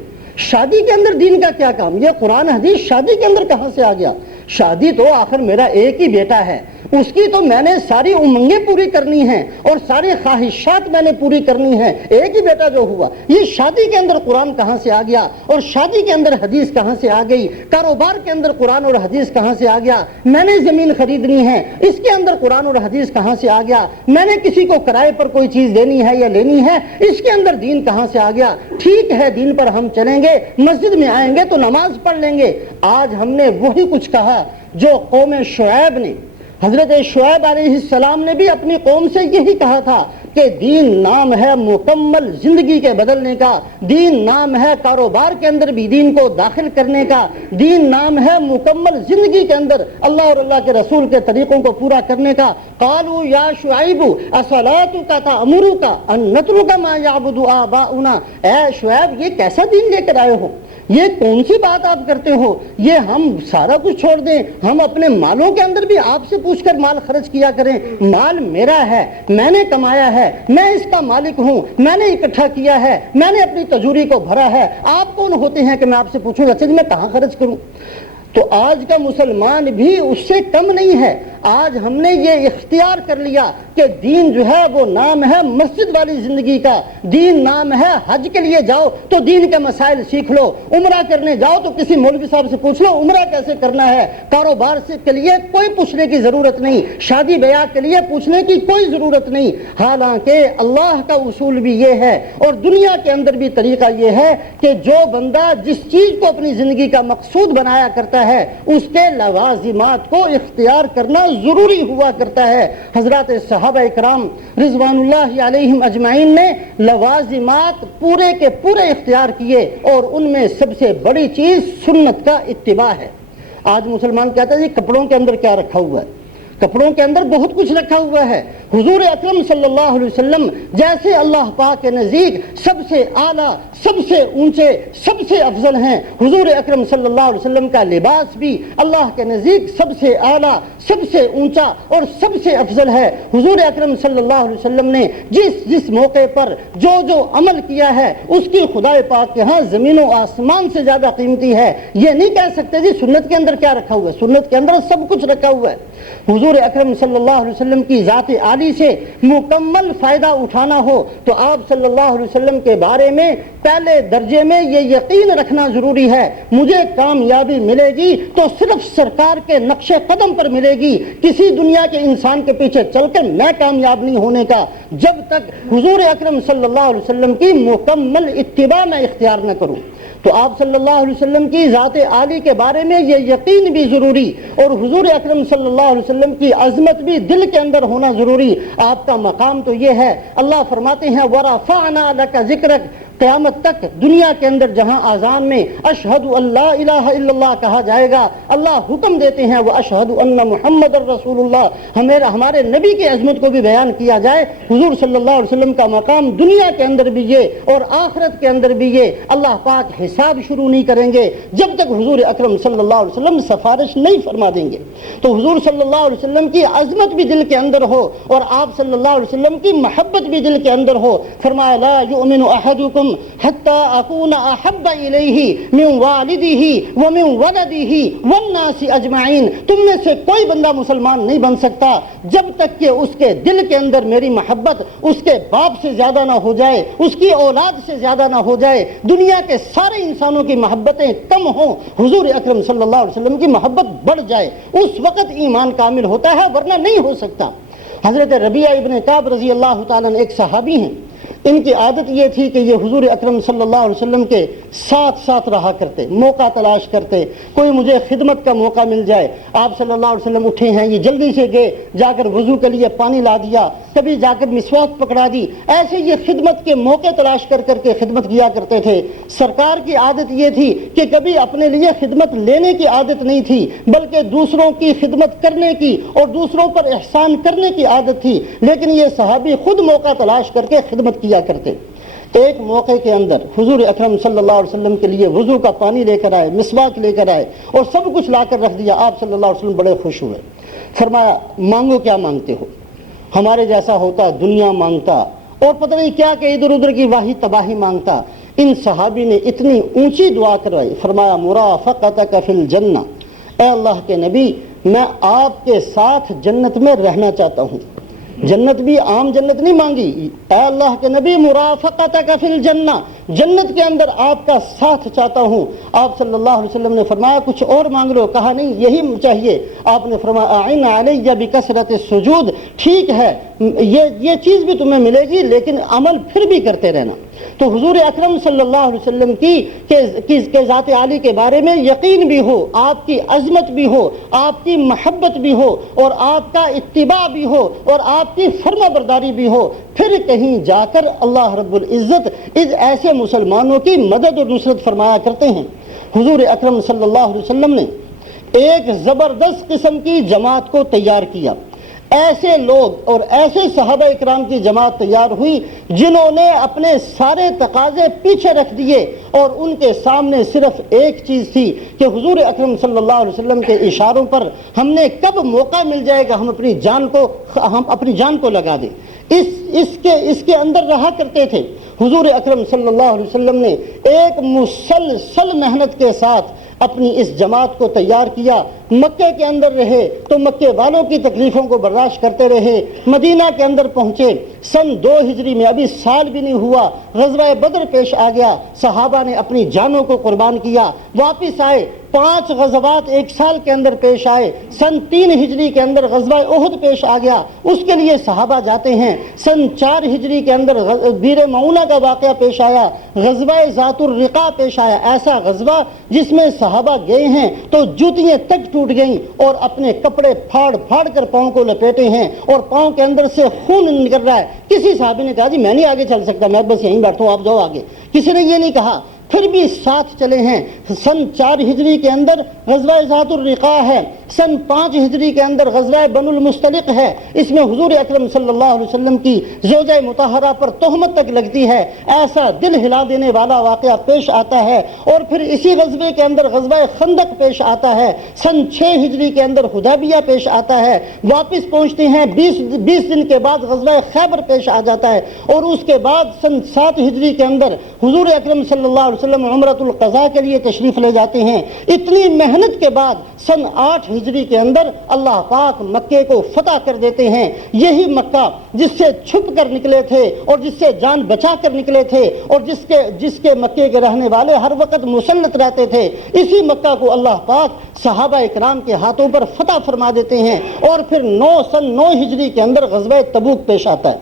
شادی کے اندر دین کا کیا کام؟ یہ قرآن حدیث شادی کے اندر کہاں سے آ گیا؟ شادی تو آخر میرا ایک ہی بیٹا ہے، اس کی تو میں نے ساری امنگیں پوری کرنی ہیں اور ساری خواہشات میں نے پوری کرنی ہیں، ایک ہی بیٹا جو ہوا، یہ شادی کے اندر قرآن کہاں سے آ گیا اور شادی کے اندر حدیث کہاں سے آ گئی؟ کاروبار کے اندر قرآن اور حدیث کہاں سے آ گیا؟ میں نے زمین خریدنی ہے، اس کے اندر قرآن اور حدیث کہاں سے آ گیا؟ میں نے کسی کو کرائے پر کوئی چیز دینی ہے یا لینی ہے، اس کے اندر دین کہاں سے آ گیا؟ ٹھیک ہے دین پر ہم چلیں گے، مسجد میں آئیں گے تو نماز پڑھ لیں گے۔ آج ہم نے وہی کچھ کہا جو قوم شعیب نے، حضرت شعیب علیہ السلام نے بھی اپنی قوم سے یہی کہا تھا کہ دین نام ہے مکمل زندگی کے بدلنے کا، دین نام ہے کاروبار کے اندر بھی دین کو داخل کرنے کا، دین نام ہے مکمل زندگی کے اندر اللہ اور اللہ کے رسول کے طریقوں کو پورا کرنے کا۔ قالوا یا شعیب اصلاتک تأمرک ان نترک ما یعبد آباؤنا، اے شعیب یہ کیسا دین لے کر آئے ہو؟ یہ کون سی بات آپ کرتے ہو؟ یہ ہم سارا کچھ چھوڑ دیں، ہم اپنے مالوں کے اندر بھی آپ سے پوچھ کر مال خرچ کیا کریں؟ مال میرا ہے، میں نے کمایا ہے، میں اس کا مالک ہوں، میں نے اکٹھا کیا ہے، میں نے اپنی تجوری کو بھرا ہے، آپ کون ہوتے ہیں کہ میں آپ سے پوچھوں اچھا جی میں کہاں خرچ کروں؟ تو آج کا مسلمان بھی اس سے کم نہیں ہے۔ آج ہم نے یہ اختیار کر لیا کہ دین جو ہے وہ نام ہے مسجد والی زندگی کا، دین نام ہے حج کے لیے جاؤ تو دین کے مسائل سیکھ لو، عمرہ کرنے جاؤ تو کسی مولوی صاحب سے پوچھ لو عمرہ کیسے کرنا ہے، کاروبار سے کے لیے کوئی پوچھنے کی ضرورت نہیں، شادی بیاہ کے لیے پوچھنے کی کوئی ضرورت نہیں۔ حالانکہ اللہ کا اصول بھی یہ ہے اور دنیا کے اندر بھی طریقہ یہ ہے کہ جو بندہ جس چیز کو اپنی زندگی کا مقصود بنایا کرتا ہے اس کے لوازمات کو اختیار کرنا ضروری ہوا کرتا ہے۔ حضرات صحابہ اکرام رضوان اللہ علیہم اجمعین نے لوازمات پورے کے پورے اختیار کیے اور ان میں سب سے بڑی چیز سنت کا اتباع ہے۔ آج مسلمان کہتا ہے جی کپڑوں کے اندر کیا رکھا ہوا ہے؟ کپڑوں کے اندر بہت کچھ رکھا ہوا ہے۔ حضور اکرم صلی اللہ علیہ وسلم جیسے اللہ پاک کے نزدیک سب سے اعلیٰ، سب سے اونچے، سب سے افضل ہیں، حضور اکرم صلی اللہ علیہ وسلم کا لباس بھی اللہ کے نزدیک سب سے اعلیٰ، سب سے اونچا اور سب سے افضل ہے۔ حضور اکرم صلی اللہ علیہ وسلم نے جس موقع پر جو عمل کیا ہے اس کی خدا پاک کے ہاں زمین و آسمان سے زیادہ قیمتی ہے۔ یہ نہیں کہہ سکتے جی سنت کے اندر کیا رکھا ہوا ہے، سنت کے اندر سب کچھ رکھا ہوا ہے۔ حضور اکرم صلی اللہ علیہ وسلم کی ذات عالی سے مکمل فائدہ اٹھانا ہو تو آپ صلی اللہ علیہ وسلم کے بارے میں پہلے درجے میں یہ یقین رکھنا ضروری ہے مجھے کامیابی ملے گی تو صرف سرکار کے نقش قدم پر ملے گی، کسی دنیا کے انسان کے پیچھے چل کر میں کامیاب نہیں ہونے کا جب تک حضور اکرم صلی اللہ علیہ وسلم کی مکمل اتباع میں اختیار نہ کروں۔ تو آپ صلی اللہ علیہ وسلم کی ذات عالی کے بارے میں یہ یقین بھی ضروری اور حضور اکرم صلی اللہ علیہ وسلم کی عظمت بھی دل کے اندر ہونا ضروری۔ آپ کا مقام تو یہ ہے، اللہ فرماتے ہیں وَرَفَعْنَا لَكَ ذِكْرَكَ، قیامت تک دنیا کے اندر جہاں اذان میں اشہد اللہ الہ الا اللہ کہا جائے گا، اللہ حکم دیتے ہیں وَأَشْهَدُ أَنَّ مُحَمَّدَ رَسُولُ اللَّهِ، ہمارے نبی کی عظمت کو بھی بیان کیا جائے۔ حضور صلی اللہ علیہ وسلم کا مقام دنیا کے اندر بھی یہ اور آخرت کے اندر بھی یہ، اللہ پاک حساب شروع نہیں کریں گے جب تک حضور اکرم صلی اللہ علیہ وسلم سفارش نہیں فرما دیں گے۔ تو حضور صلی اللہ علیہ وسلم کی عظمت بھی دل کے اندر ہو اور آپ صلی اللہ علیہ وسلم کی محبت بھی دل کے اندر ہو۔ فرمایا لا یؤمن احدکم حتی اکون احب الیہ من والدہ ومن ولدہ والناس اجمعین، تم میں سے کوئی بندہ مسلمان نہیں بن سکتا جب تک کہ اس کے دل کے اندر میری محبت اس کے باپ سے زیادہ نہ ہو جائے، اس کی اولاد سے زیادہ نہ ہو جائے، دنیا کے سارے انسانوں کی محبتیں کم ہوں، حضور اکرم صلی اللہ علیہ وسلم کی محبت بڑھ جائے، اس وقت ایمان کامل ہوتا ہے ورنہ نہیں ہو سکتا۔ حضرت ربیعہ ابن کعب رضی اللہ تعالیٰ عنہ ایک صحابی ہیں ان کی عادت یہ تھی کہ یہ حضور اکرم صلی اللہ علیہ وسلم کے ساتھ ساتھ رہا کرتے، موقع تلاش کرتے، کوئی مجھے خدمت کا موقع مل جائے، آپ صلی اللہ علیہ وسلم اٹھے ہیں، یہ جلدی سے گئے، جا کر وضو کے لیے پانی لا دیا، کبھی جا کر مسواک پکڑا دی، ایسے یہ خدمت کے موقع تلاش کر کر کے خدمت کیا کرتے تھے۔ سرکار کی عادت یہ تھی کہ کبھی اپنے لیے خدمت لینے کی عادت نہیں تھی، بلکہ دوسروں کی خدمت کرنے کی اور دوسروں پر احسان کرنے کی عادت تھی، لیکن یہ صحابی خود موقع تلاش کر کے خدمت کیا کرتے۔ ایک موقع کے اندر حضور اکرم صلی اللہ علیہ وسلم کے لیے وضو کا پانی لے کر آئے، مسواک لے کر آئے اور سب کچھ لا کر رکھ دیا۔ آپ صلی اللہ علیہ وسلم بڑے خوش ہوئے، فرمایا مانگو کیا مانگتے ہو؟ ہمارے جیسا ہوتا دنیا مانگتا اور پتہ نہیں کیا کہ ادھر ادھر کی واہی تباہی مانگتا۔ ان صحابی نے اتنی اونچی دعا کروائی، فرمایا مرافقتک فی الجنہ، اے اللہ کے نبی میں آپ کے ساتھ جنت میں رہنا چاہتا ہوں۔ جنت بھی عام جنت نہیں مانگی، اے اللہ کے نبی مرافقتک فی الجنہ، جنت کے اندر آپ کا ساتھ چاہتا ہوں۔ آپ صلی اللہ علیہ وسلم نے فرمایا کچھ اور مانگ لو، کہا نہیں یہی چاہیے۔ آپ نے فرمایا اعن علی بکثرت السجود، ٹھیک ہے یہ چیز بھی تمہیں ملے گی لیکن عمل پھر بھی کرتے رہنا۔ تو حضور اکرم صلی اللہ علیہ وسلم کی ذات عالی کے بارے میں یقین بھی ہو، آپ کی عظمت بھی ہو، آپ کی محبت بھی ہو اور آپ کا اتباع بھی ہو اور آپ کی فرما برداری بھی ہو، پھر کہیں جا کر اللہ رب العزت اس ایسے مسلمانوں کی مدد اور نصرت فرمایا کرتے ہیں۔ حضور اکرم صلی اللہ علیہ وسلم نے ایک زبردست قسم کی جماعت کو تیار کیا، ایسے لوگ اور ایسے صحابہ اکرام کی جماعت تیار ہوئی جنہوں نے اپنے سارے تقاضے پیچھے رکھ دیے اور ان کے سامنے صرف ایک چیز تھی کہ حضور اکرم صلی اللہ علیہ وسلم کے اشاروں پر ہم نے کب موقع مل جائے گا ہم اپنی جان کو لگا دیں۔ اس کے اندر رہا کرتے تھے۔ حضور اکرم صلی اللہ علیہ وسلم نے ایک مسلسل محنت کے ساتھ اپنی اس جماعت کو تیار کیا۔ مکے کے اندر رہے تو مکے والوں کی تکلیفوں کو برداشت کرتے رہے، مدینہ کے اندر پہنچے، سن 2 ہجری میں ابھی سال بھی نہیں ہوا، غزوہ بدر پیش آ گیا، صحابہ نے اپنی جانوں کو قربان کیا، واپس آئے، 5 غزوات ایک سال کے اندر پیش آئے، سن 3 ہجری کے اندر غزوہ احد پیش آ گیا، اس کے لیے صحابہ جاتے ہیں، سن 4 ہجری کے اندر بیر معونہ کا واقعہ پیش آیا، غزوہ ذات الرقاع پیش آیا، ایسا غزوہ جس میں صحابہ گئے ہیں تو جوتیاں تک ٹوٹ گئیں اور اپنے کپڑے پھاڑ پھاڑ کر پاؤں کو لپیٹے ہیں اور پاؤں کے اندر سے خون نکل رہا ہے۔ کسی صحابی نے کہا جی میں نہیں آگے چل سکتا، میں بس یہیں بیٹھا ہوں، آپ جاؤ آگے، کسی نے یہ نہیں کہا، پھر بھی ساتھ چلے ہیں۔ سن 4 ہجری کے اندر غزوہ ذات الرقاع ہے، سن 5 ہجری کے اندر غزوہ بنو المستلق ہے، اس میں حضور اکرم صلی اللہ علیہ وسلم کی زوجہ مطہرہ پر تہمت تک لگتی ہے، ایسا دل ہلا دینے والا واقعہ پیش آتا ہے۔ اور پھر اسی غزوے کے اندر غزوہ خندق پیش آتا ہے، سن 6 ہجری کے اندر حدیبیہ پیش آتا ہے، واپس پہنچتے ہیں 20 دن کے بعد غزوہ خیبر پیش آ جاتا ہے، اور اس کے بعد سن 7 ہجری کے اندر حضور اکرم صلی اللہ علیہ وسلم عمرۃ القضاء کے لیے تشریف لے جاتے ہیں۔ اتنی محنت کے بعد سن 8 ہجری کے اندر اللہ پاک مکے کو فتح کر دیتے ہیں۔ یہی مکہ جس سے چھپ کر نکلے تھے اور جس سے جان بچا کر نکلے تھے اور جس کے مکے کے رہنے والے ہر وقت مسلط رہتے تھے، اسی مکہ کو اللہ پاک صحابہ اکرام کے ہاتھوں پر فتح فرما دیتے ہیں۔ اور پھر سن 9 ہجری کے اندر غزوہ تبوک پیش آتا ہے۔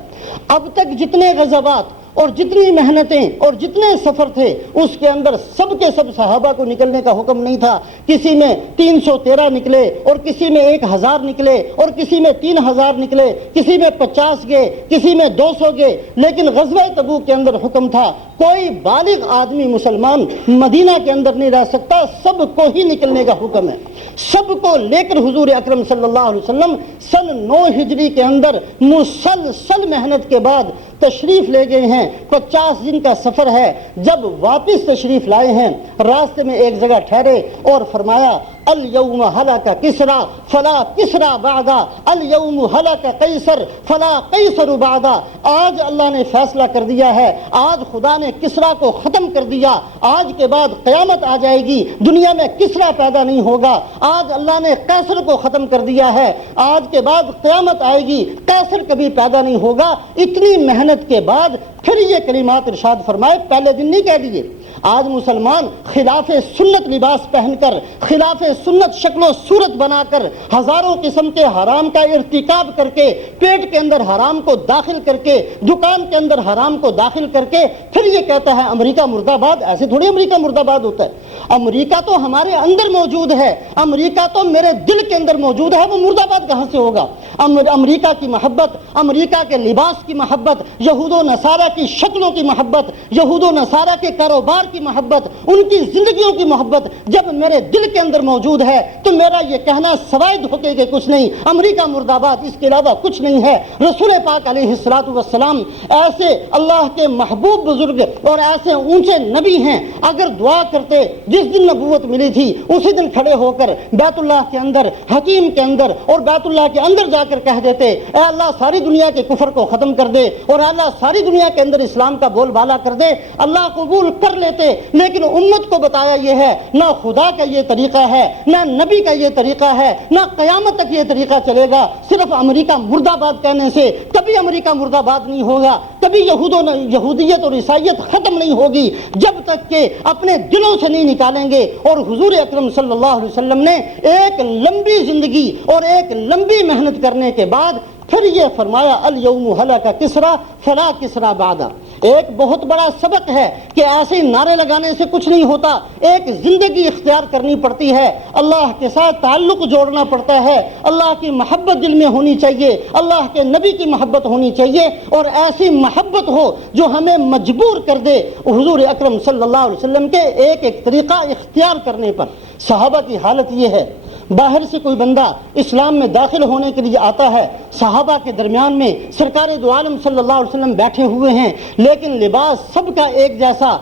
اب تک جتنے غزوات اور جتنی محنتیں اور جتنے سفر تھے اس کے اندر سب کے سب صحابہ کو نکلنے کا حکم نہیں تھا، کسی میں 313 نکلے اور کسی میں 1000 نکلے اور کسی میں 3000 نکلے، کسی میں 50 گئے، کسی میں 200 گئے، لیکن غزوہ تبوک کے اندر حکم تھا کوئی بالغ آدمی مسلمان مدینہ کے اندر نہیں رہ سکتا، سب کو ہی نکلنے کا حکم ہے۔ سب کو لے کر حضور اکرم صلی اللہ علیہ وسلم سن 9 ہجری کے اندر مسلسل محنت کے بعد تشریف لے گئے ہیں۔ 50 دن کا سفر ہے، جب واپس تشریف لائے ہیں راستے میں ایک جگہ ٹھہرے اور فرمایا الیوم ہلک کسریٰ فلا کسریٰ بعدا، الیوم ہلک قیصر فلا قیصر بعدا، آج اللہ نے فیصلہ کر دیا ہے، آج خدا نے کسریٰ کو ختم کر دیا، آج کے بعد قیامت آ جائے گی، دنیا میں کسریٰ پیدا نہیں ہوگا، آج اللہ نے قیصر کو ختم کر دیا ہے، آج کے بعد قیامت آئے گی، قیصر کبھی پیدا نہیں ہوگا۔ اتنی محنت کے بعد پھر یہ کلمات ارشاد فرمائے، پہلے دن نہیں کہہ دیے۔ آج مسلمان خلاف سنت لباس پہن کر، خلاف سنت شکل و صورت بنا کر ہزاروں قسم کے حرام کا ارتکاب کر کے پیٹ کے اندر حرام کو داخل کر کے دکان کے اندر حرام کو داخل کر کے پھر یہ کہتا ہے امریکہ مرد آباد. ایسے تھوڑی امریکہ مرد آباد ہوتا ہے. امریکہ تو ہمارے اندر موجود ہے, امریکہ تو میرے دل کے اندر موجود ہے, وہ مرد آباد کہاں سے ہوگا؟ امریکہ کی محبت, امریکہ کے لباس کی محبت, یہود و نصارہ کی شکلوں کی محبت, یہود و نصارہ کے کاروبار کی محبت, ان کی زندگیوں کی محبت جب میرے دل کے اندر موجود ہے تو میرا یہ کہنا سوائے دھوکے کے کچھ نہیں, امریکہ مرد آباد, اس کے علاوہ کچھ نہیں ہے. رسول پاک علیہ الصلوۃ والسلام ایسے اللہ کے محبوب بزرگ اور ایسے اونچے نبی ہیں, اگر دعا کرتے جس دن نبوت ملی تھی اسی دن کھڑے ہو کر بیت اللہ کے اندر, حکیم کے اندر اور بیت اللہ کے اندر جا کر کہہ دیتے اے اللہ ساری دنیا کے کفر کو ختم کر دے اور اللہ ساری دنیا کے اندر اسلام کا بول بالا کر دے, اللہ قبول کر لیتے. لیکن امت کو بتایا یہ ہے نہ خدا کا یہ طریقہ ہے, نہ نبی کا یہ طریقہ ہے, نہ قیامت تک یہ طریقہ چلے گا. صرف امریکہ مرد آباد کہنے سے کبھی امریکہ مرد آباد نہیں ہوگا, کبھی یہودیت اور عیسائیت ختم نہیں ہوگی جب تک کہ اپنے دلوں سے نہیں نکالیں گے. اور حضور اکرم صلی اللہ علیہ وسلم نے ایک لمبی زندگی اور ایک لمبی محنت کرنے کے بعد پھر یہ فرمایا الیوم ہلک کسریٰ فلا کسریٰ بعدہ. ایک بہت بڑا سبق ہے کہ ایسے نعرے لگانے سے کچھ نہیں ہوتا, ایک زندگی اختیار کرنی پڑتی ہے, اللہ کے ساتھ تعلق جوڑنا پڑتا ہے, اللہ کی محبت دل میں ہونی چاہیے, اللہ کے نبی کی محبت ہونی چاہیے, اور ایسی محبت ہو جو ہمیں مجبور کر دے حضور اکرم صلی اللہ علیہ وسلم کے ایک ایک طریقہ اختیار کرنے پر. صحابہ کی حالت یہ ہے, باہر سے کوئی بندہ اسلام میں داخل ہونے کے لیے آتا ہے, صحابہ کے درمیان میں سرکار دو عالم صلی اللہ علیہ وسلم بیٹھے ہوئے ہیں, لیکن لباس سب کا ایک جیسا,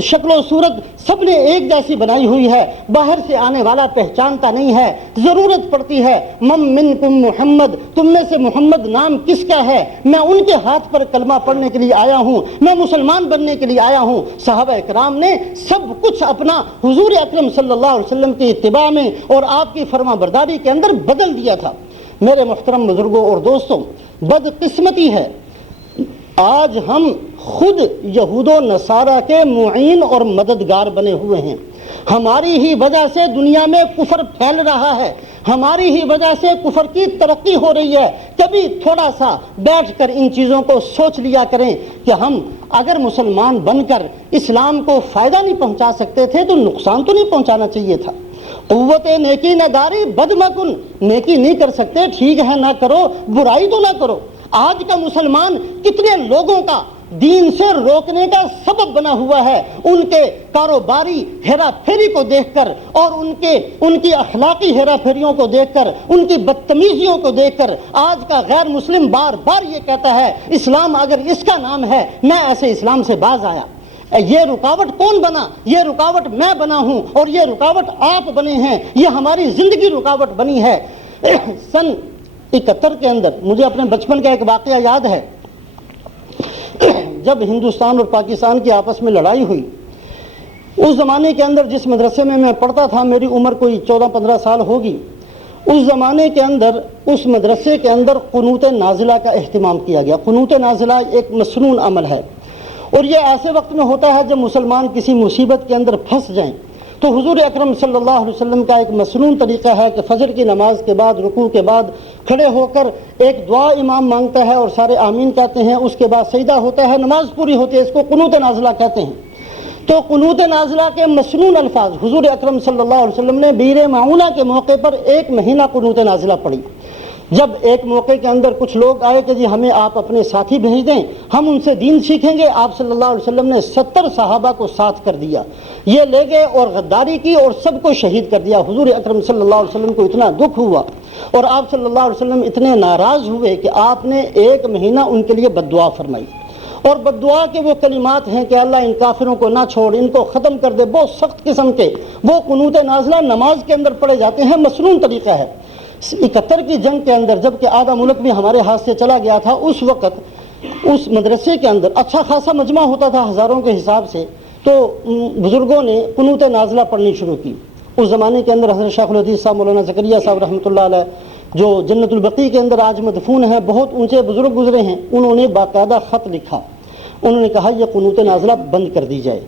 شکل و صورت سب نے ایک جیسی بنائی ہوئی ہے, باہر سے آنے والا پہچانتا نہیں ہے. ضرورت پڑتی ہے من منکم محمد, تم میں سے محمد نام کس کا ہے, میں ان کے ہاتھ پر کلمہ پڑھنے کے لیے آیا ہوں, میں مسلمان بننے کے لیے آیا ہوں. صحابہ اکرام نے سب کچھ اپنا حضور اکرم صلی اللہ علیہ وسلم کی اتباع میں اور آپ کی فرما برداری کے اندر بدل دیا تھا. میرے محترم بزرگوں اور دوستوں, بدقسمتی ہے آج ہم خود یہود و نصارہ کے معین اور مددگار بنے ہوئے ہیں. ہماری ہی وجہ سے دنیا میں کفر پھیل رہا ہے, ہماری ہی وجہ سے کفر کی ترقی ہو رہی ہے. کبھی تھوڑا سا بیٹھ کر ان چیزوں کو سوچ لیا کریں کہ ہم اگر مسلمان بن کر اسلام کو فائدہ نہیں پہنچا سکتے تھے تو نقصان تو نہیں پہنچانا چاہیے تھا. قوت نیکی نہ داری بد مکن, نیکی نہیں کر سکتے ٹھیک ہے نہ کرو, برائی تو نہ کرو. آج کا مسلمان کتنے لوگوں کا دین سے روکنے کا سبب بنا ہوا ہے, ان کے کاروباری ہیرا پھیری کو دیکھ کر اور ان کی اخلاقی ہیرا پھیریوں کو دیکھ کر, ان کی بدتمیزیوں کو دیکھ کر آج کا غیر مسلم بار بار یہ کہتا ہے اسلام اگر اس کا نام ہے میں ایسے اسلام سے باز آیا. یہ رکاوٹ کون بنا؟ یہ رکاوٹ میں بنا ہوں اور یہ رکاوٹ آپ بنے ہیں, یہ ہماری زندگی رکاوٹ بنی ہے. سن 71 کے اندر مجھے اپنے بچپن کا ایک واقعہ یاد ہے. جب ہندوستان اور پاکستان کی آپس میں لڑائی ہوئی, اس زمانے کے اندر جس مدرسے میں میں پڑھتا تھا, میری عمر کوئی 14-15 سال ہوگی, اس زمانے کے اندر اس مدرسے کے اندر قنوت نازلہ کا اہتمام کیا گیا. قنوت نازلہ ایک مسنون عمل ہے اور یہ ایسے وقت میں ہوتا ہے جب مسلمان کسی مصیبت کے اندر پھنس جائیں تو حضور اکرم صلی اللہ علیہ وسلم کا ایک مسنون طریقہ ہے کہ فجر کی نماز کے بعد رکوع کے بعد کھڑے ہو کر ایک دعا امام مانگتا ہے اور سارے آمین کہتے ہیں, اس کے بعد سجدہ ہوتا ہے, نماز پوری ہوتی ہے. اس کو قنوت نازلہ کہتے ہیں. تو قنوت نازلہ کے مسنون الفاظ حضور اکرم صلی اللہ علیہ وسلم نے بیر معونہ کے موقع پر 1 مہینہ قنوت نازلہ پڑھی. جب ایک موقع کے اندر کچھ لوگ آئے کہ جی ہمیں آپ اپنے ساتھی بھیج دیں, ہم ان سے دین سیکھیں گے, آپ صلی اللہ علیہ وسلم نے 70 صحابہ کو ساتھ کر دیا. یہ لے گئے اور غداری کی اور سب کو شہید کر دیا. حضور اکرم صلی اللہ علیہ وسلم کو اتنا دکھ ہوا اور آپ صلی اللہ علیہ وسلم اتنے ناراض ہوئے کہ آپ نے 1 مہینہ ان کے لیے بد دعا فرمائی. اور بد دعا کے وہ کلمات ہیں کہ اللہ ان کافروں کو نہ چھوڑ, ان کو ختم کر دے, بہت سخت قسم کے. وہ قنوت نازلہ نماز کے اندر پڑھے جاتے ہیں, مسنون طریقہ ہے. 71 کی جنگ کے اندر جب کہ آدھا ملک بھی ہمارے ہاتھ سے چلا گیا تھا, اس وقت اس مدرسے کے اندر اچھا خاصا مجمع ہوتا تھا ہزاروں کے حساب سے, تو بزرگوں نے قنوت نازلہ پڑھنی شروع کی. اس زمانے کے اندر حضرت شیخ الحدیث صاحب مولانا زکریا صاحب رحمۃ اللہ علیہ جو جنت البقیع کے اندر آج مدفون ہیں, بہت اونچے بزرگ گزرے ہیں, انہوں نے باقاعدہ خط لکھا. انہوں نے کہا یہ قنوت نازلہ بند کر دی جائے,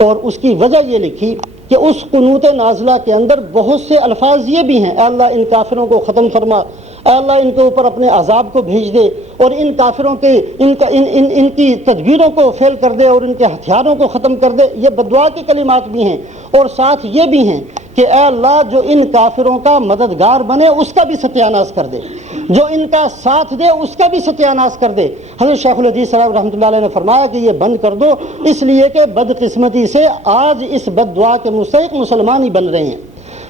اور اس کی وجہ یہ لکھی کہ اس قنوت نازلہ کے اندر بہت سے الفاظ یہ بھی ہیں، اے اللہ ان کافروں کو ختم فرما، اے اللہ ان کے اوپر اپنے عذاب کو بھیج دے، اور ان کافروں کے ان کی تدبیروں کو فیل کر دے، اور ان کے ہتھیاروں کو ختم کر دے۔ یہ بددعا کے کلمات بھی ہیں، اور ساتھ یہ بھی ہیں کہ اے اللہ جو ان کافروں کا مددگار بنے اس کا بھی ستیہ ناش کر دے، جو ان کا ساتھ دے اس کا بھی ستیہ ناش کر دے۔ حضرت شیخ الحدیث صاحب رحمۃ اللہ علیہ نے فرمایا کہ یہ بند کر دو، اس لیے کہ بدقسمتی سے آج اس بد دعا کے مستحق مسلمان ہی بن رہے ہیں،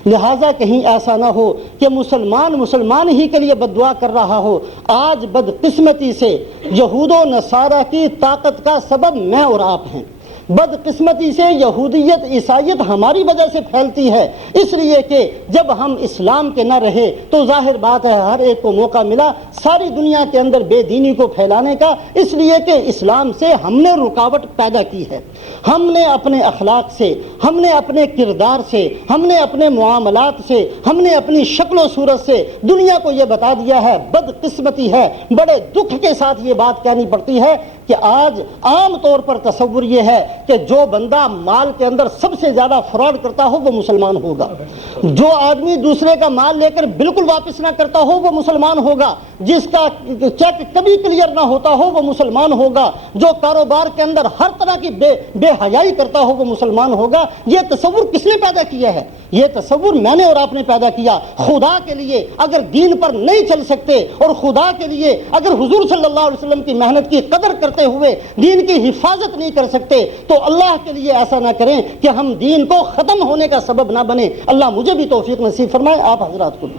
لہٰذا کہیں ایسا نہ ہو کہ مسلمان ہی کے لیے بد دعا کر رہا ہو۔ آج بدقسمتی سے یہود و نصارہ کی طاقت کا سبب میں اور آپ ہیں، بدقسمتی سے یہودیت عیسائیت ہماری وجہ سے پھیلتی ہے، اس لیے کہ جب ہم اسلام کے نہ رہے تو ظاہر بات ہے ہر ایک کو موقع ملا ساری دنیا کے اندر بے دینی کو پھیلانے کا، اس لیے کہ اسلام سے ہم نے رکاوٹ پیدا کی ہے، ہم نے اپنے اخلاق سے، ہم نے اپنے کردار سے، ہم نے اپنے معاملات سے، ہم نے اپنی شکل و صورت سے دنیا کو یہ بتا دیا ہے۔ بدقسمتی ہے، بڑے دکھ کے ساتھ یہ بات کہنی پڑتی ہے کہ آج عام طور پر تصور یہ ہے کہ جو بندہ مال کے اندر سب سے زیادہ فراڈ کرتا ہو وہ مسلمان ہوگا، جو آدمی دوسرے کا مال لے کر بالکل واپس نہ کرتا ہو وہ مسلمان ہوگا، جس کا چیک کبھی کلیئر نہ ہوتا ہو وہ مسلمان ہوگا، جو کاروبار کے اندر ہر طرح کی بے حیائی کرتا ہو وہ مسلمان ہوگا۔ یہ تصور کس نے پیدا کیا ہے؟ یہ تصور میں نے اور آپ نے پیدا کیا۔ خدا کے لیے اگر دین پر نہیں چل سکتے اور خدا کے لیے اگر حضور صلی اللہ علیہ وسلم کی محنت کی قدر کرتے ہوئے دین کی حفاظت نہیں کر سکتے تو اللہ کے لیے ایسا نہ کریں کہ ہم دین کو ختم ہونے کا سبب نہ بنے۔ اللہ مجھے بھی توفیق نصیب فرمائے، آپ حضرات کو بھی۔